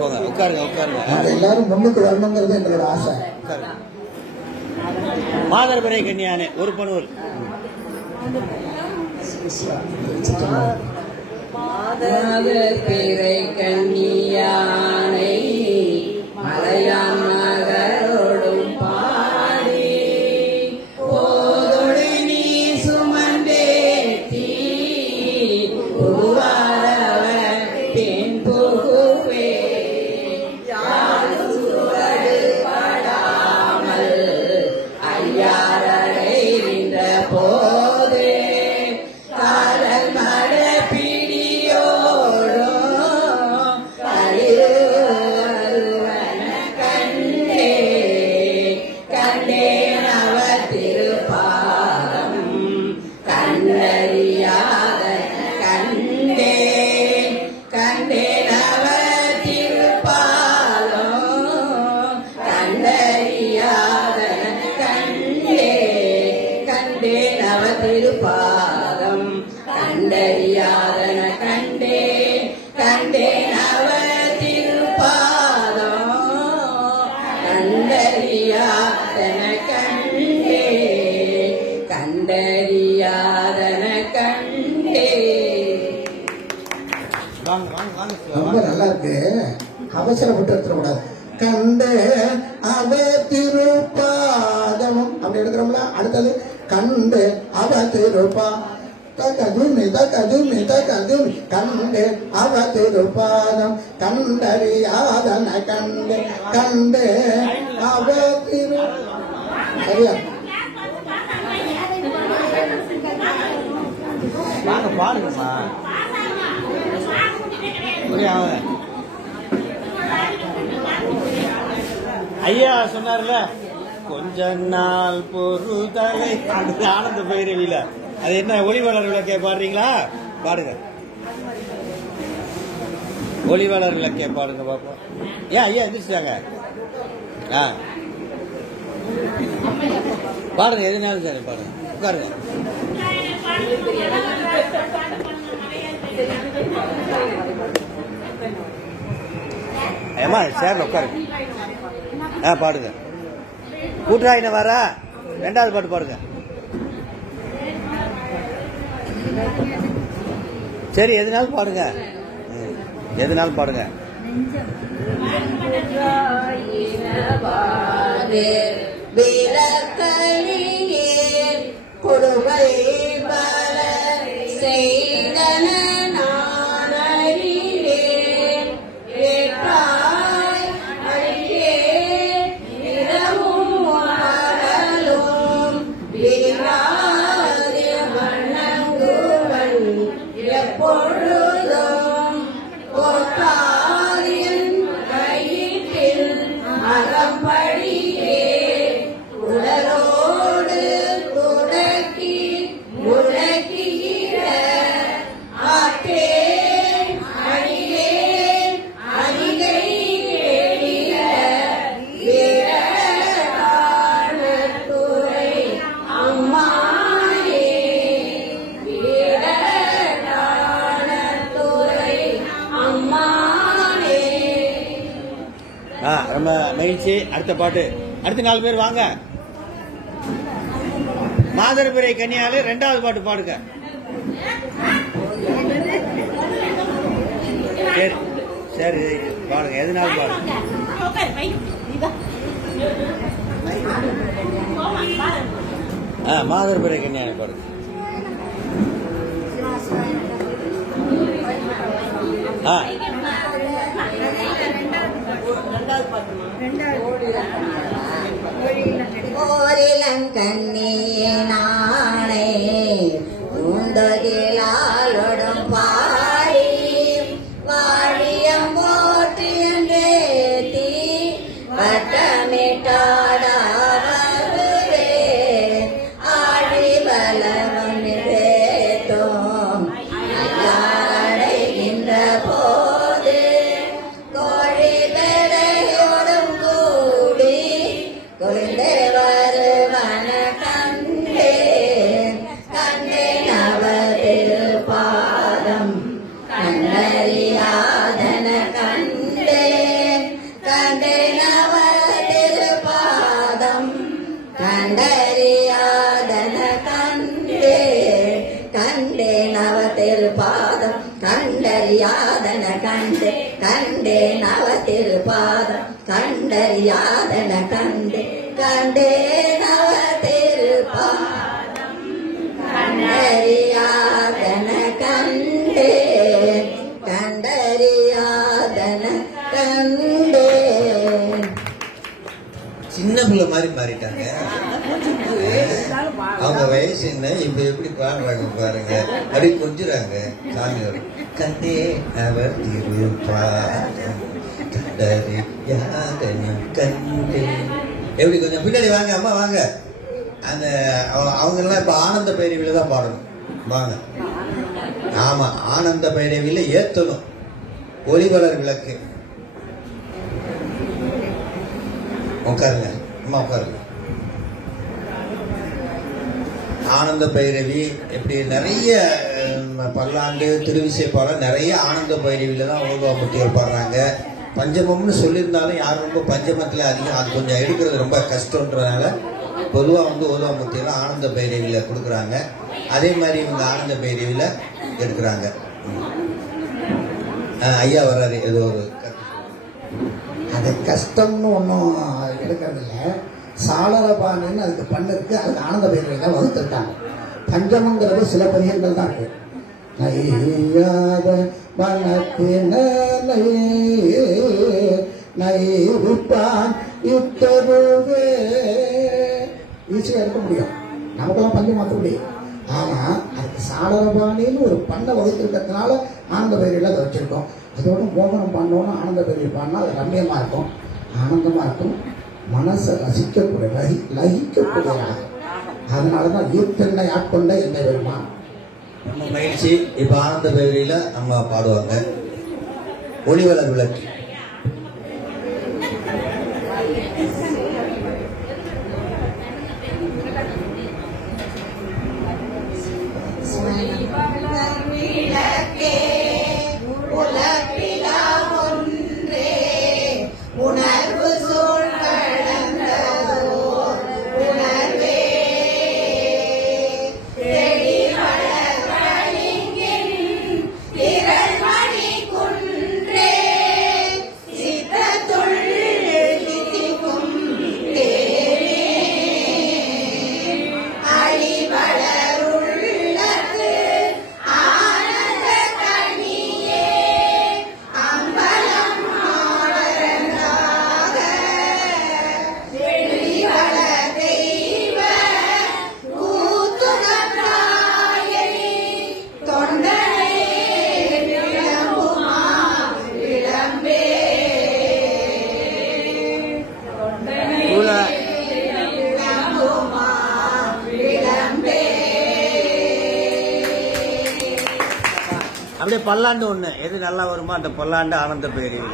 போங்க. உட்காருங்க. உட்காருங்க. எல்லாரும் முன்னுக்கு வரணுங்கிறது எங்களோட ஆசை. உட்காருங்க. மாதர்பிறை கன்னியானே ஒரு பணுவல். மாதர்பிறை கன்னியானை மலையான் நகரோடும் பாடி போதொடு நீ சுமந்தேத்தி புகுவாரவ பெண் புகுவே யாருவடு படாமல் ஐயாரடைந்த போதே காலல் மழை பிடியோடும் கழிவுவன கண்டே கண்டேன் அவர் திருப்பாதம் கண்டறியாத கண்டே கண்டேன் அவர் திருப்பாதம் கண்டறியாத கண்டே கண்டேன் அவர் திருப்பாதம் கண்டறியாதன கண்டே கண்டேன் அவர் திருப்பாதம் கண்டறியாதன கண்டே கண்டறியாதன கண்டே. வாங்க வாங்க வாங்க. ரொம்ப நல்லா இருக்கு. அவசரப்பட்டு எடுத்துடக்கூடாது. கண்ட அவ திருப்பாதம் அப்படி எடுக்கிறோம்ல. அடுத்தது கண்டு அவ திருப்பா தகதுமி தகதுமி தகதுமி கண்டு அவ திருப்பாதம் கண்டறியாதன கண்டு கண்டு அவ திரு. சரியா? வாங்க பாடுங்கம்மா. ஐயா சொன்னார்ல கொஞ்ச நாள் பொறுதலை அது ஆனந்த பைரவியில. அது என்ன ஒளிவளர் விளக்கே பாடுறீங்களா? பாடுங்க. ஒளிவளர் விளக்கே பாடுங்க பாப்போம். ஏன் ஐயா எந்திரிச்சிட்டாங்க? பாடுங்க. எதுனாலும் சரி பாடுங்க. உட்காருங்க. ஏமா சேர்ல உட்காருங்க. பாடுங்க. கூட்டுறாயின வர 2வது பாட்டு பாடுங்க. சரி எதுனாலும் பாடுங்க. எதுனாலும் பாடுங்க. கொடுமை பல செய்தன நானறியேன் ஏற்றாய் அடியே இரவும் பகலும் வீராதிய வணங்குவன் எப்பொழுதும் கோட்டாரின் கையில் அகம்படியே உடலோடு துடக்கி மகிழ்ச்சி. அடுத்த பாட்டு. அடுத்த 4 பேர் வாங்க. மாதர்பிறை கன்னியாலு 2வது பாட்டு பாடுங்க. சரி சரி பாடுங்க. எதுனாலும் பாடுங்க. மாதர்பிறை கன்னியாலு பாடுங்க. ஓரிலங்கண்ணியே நானே உண்டகிலாலொடும் பாரி வாழியம் போற்றி என்றேத்தி வட்டமிட்டாடா வருவே ஆழி பலவன் வேத்தோம் அடைகின்ற போது கோழி பெறையோடும் கூடி கொழுந்தே வருவன கண்டேன் கண்டேன் அவதில் பாதம் கண்டறியாதன கண்டேன் கண்டேன் அவதில் பாதம் கண்டறியாதன கண்டேன் கண்டேன் அவதில் பாதம் கண்டறியாதன கண்டே கண்டேன் அவதில் பாதம் கண்டறியாதன கண்டே கண்டேன் அவதில் பாதம் கண்டறியாதன கண்டே கண்டறியாதன கண்டே. சின்ன பிள்ளை மாதிரி மாறிட்டாங்க. அவங்க வயசு என்ன, இப்ப எப்படி பாடுறாங்க பாருங்க. அப்படி கொஞ்சுறாங்க. சாமியோட கண்டே அவர் திருப்பாதம் கண்டறியாதன கண்டே. எப்படி கொஞ்சம் பின்னாடி வாங்க அம்மா வாங்க. அந்த அவங்க எல்லாம் இப்ப ஆனந்த பைரவியில தான் பாடணும். வாங்க. ஆமா, ஆனந்த பைரவியில ஏத்தணும். ஒளிவளர் விளக்கு. உட்காருங்க அம்மா, உட்காருங்க. ஆனந்த பைரவி எப்படி நிறைய பல்லாண்டு திருவிசைப்பாடம் நிறைய ஆனந்த பைரவியில தான் ஓதுவாமுத்தியோர் பாடுறாங்க. பஞ்சமம்னு சொல்லியிருந்தாலும் யாரும் ரொம்ப பஞ்சமத்தில் அதிகம் அது கொஞ்சம் எடுக்கிறது ரொம்ப கஷ்டன்றதுனால பொதுவாக ஓதுவாமுத்தியெல்லாம் ஆனந்த பைரவியில் கொடுக்குறாங்க. அதே மாதிரி இவங்க ஆனந்த பைரவியில் எடுக்கிறாங்க. ஐயா வர்றாரு. ஏதோ ஒரு அது கஷ்டம்னு ஒன்றும் எடுக்கிறது இல்லை. சாளரபாணின்னு அதுக்கு பண்ணு இருக்கு. அதுக்கு ஆனந்த பைரவியில் தான் வகுத்துருக்காங்க. பஞ்சமங்கிறது சில பதியங்கள் தான் இருக்கு. நையாத மனத்தினை நைருப்பான் இத்தருவே ஈஸியாக இருக்க முடியும். நமக்கெல்லாம் பஞ்சம் மாற்ற முடியும். ஆனால் அதுக்கு சாளரபாணின்னு ஒரு பண்ணை வகுத்திருக்கிறதுனால ஆனந்த பைரவியில் அதை வச்சுருக்கோம். அதோட மோகனம் பண்ணோன்னு ஆனந்த பைரவி பாடினா அது ரம்யமாக இருக்கும், ஆனந்தமாக இருக்கும், மனசை ரசிக்கக்கூடிய லகிக்கக்கூடிய. அதனால தான் ஈர்த்தென்னை ஆட்கொண்ட என்னை வருமா. ரொம்ப மகிழ்ச்சி. இப்ப ஆனந்த பைரவியில அம்மா பாடுவாங்க. ஒளிவளர் விளக்கு. உணர்வு சூழ் கடந்ததோர் உணர்வே அப்படியே பல்லாண்டு ஒண்ணு எது நல்லா வருமோ அந்த பல்லாண்டு ஆனந்த பேரில்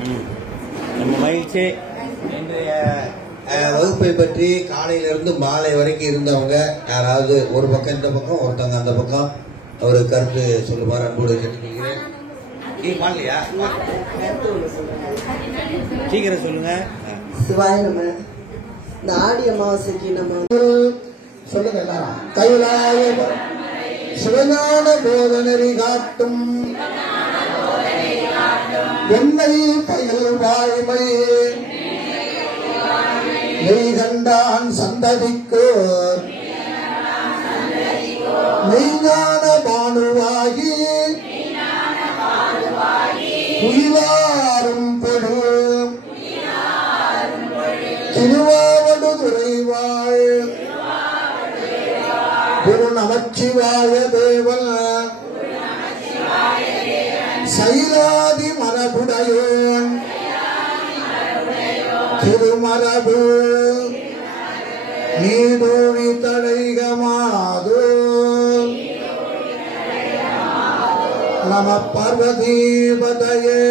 நம்ம மகிழ்ச்சி. இன்றைய வகுப்பை பற்றி காலையிலிருந்து மாலை வரைக்கும் இருந்தவங்க யாராவது ஒரு பக்கம் இந்த பக்கம் ஒருத்தவங்க அந்த பக்கம் ஒரு கருத்து சொல்லுமாறு அன்போடு கேட்டுக்கிறேன். பாடலையா? சீக்கிரம் சொல்லுங்க. சிவாய நம்ம இந்த ஆடி அமாவாசைக்கு நம்ம சொல்லுங்க எல்லாரும். கைலாய சிவஞான போதனரி காட்டும் என்னை பயில் வாய்மை நெய் கண்டான் சந்ததிக்கு மெய்ஞான பானுவாகி உயிலாரும் பெரும் திருவாவடுதுறை வாழ் குரு நமச்சிவாய தேவன் சைலாதி மரபுடையோன் திருமரபு நீடூழி தடைகமாதோ நம பார்வதீபதையே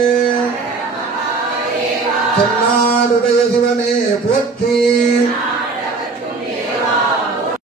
தென்னாடுடைய சிவனே போற்றி.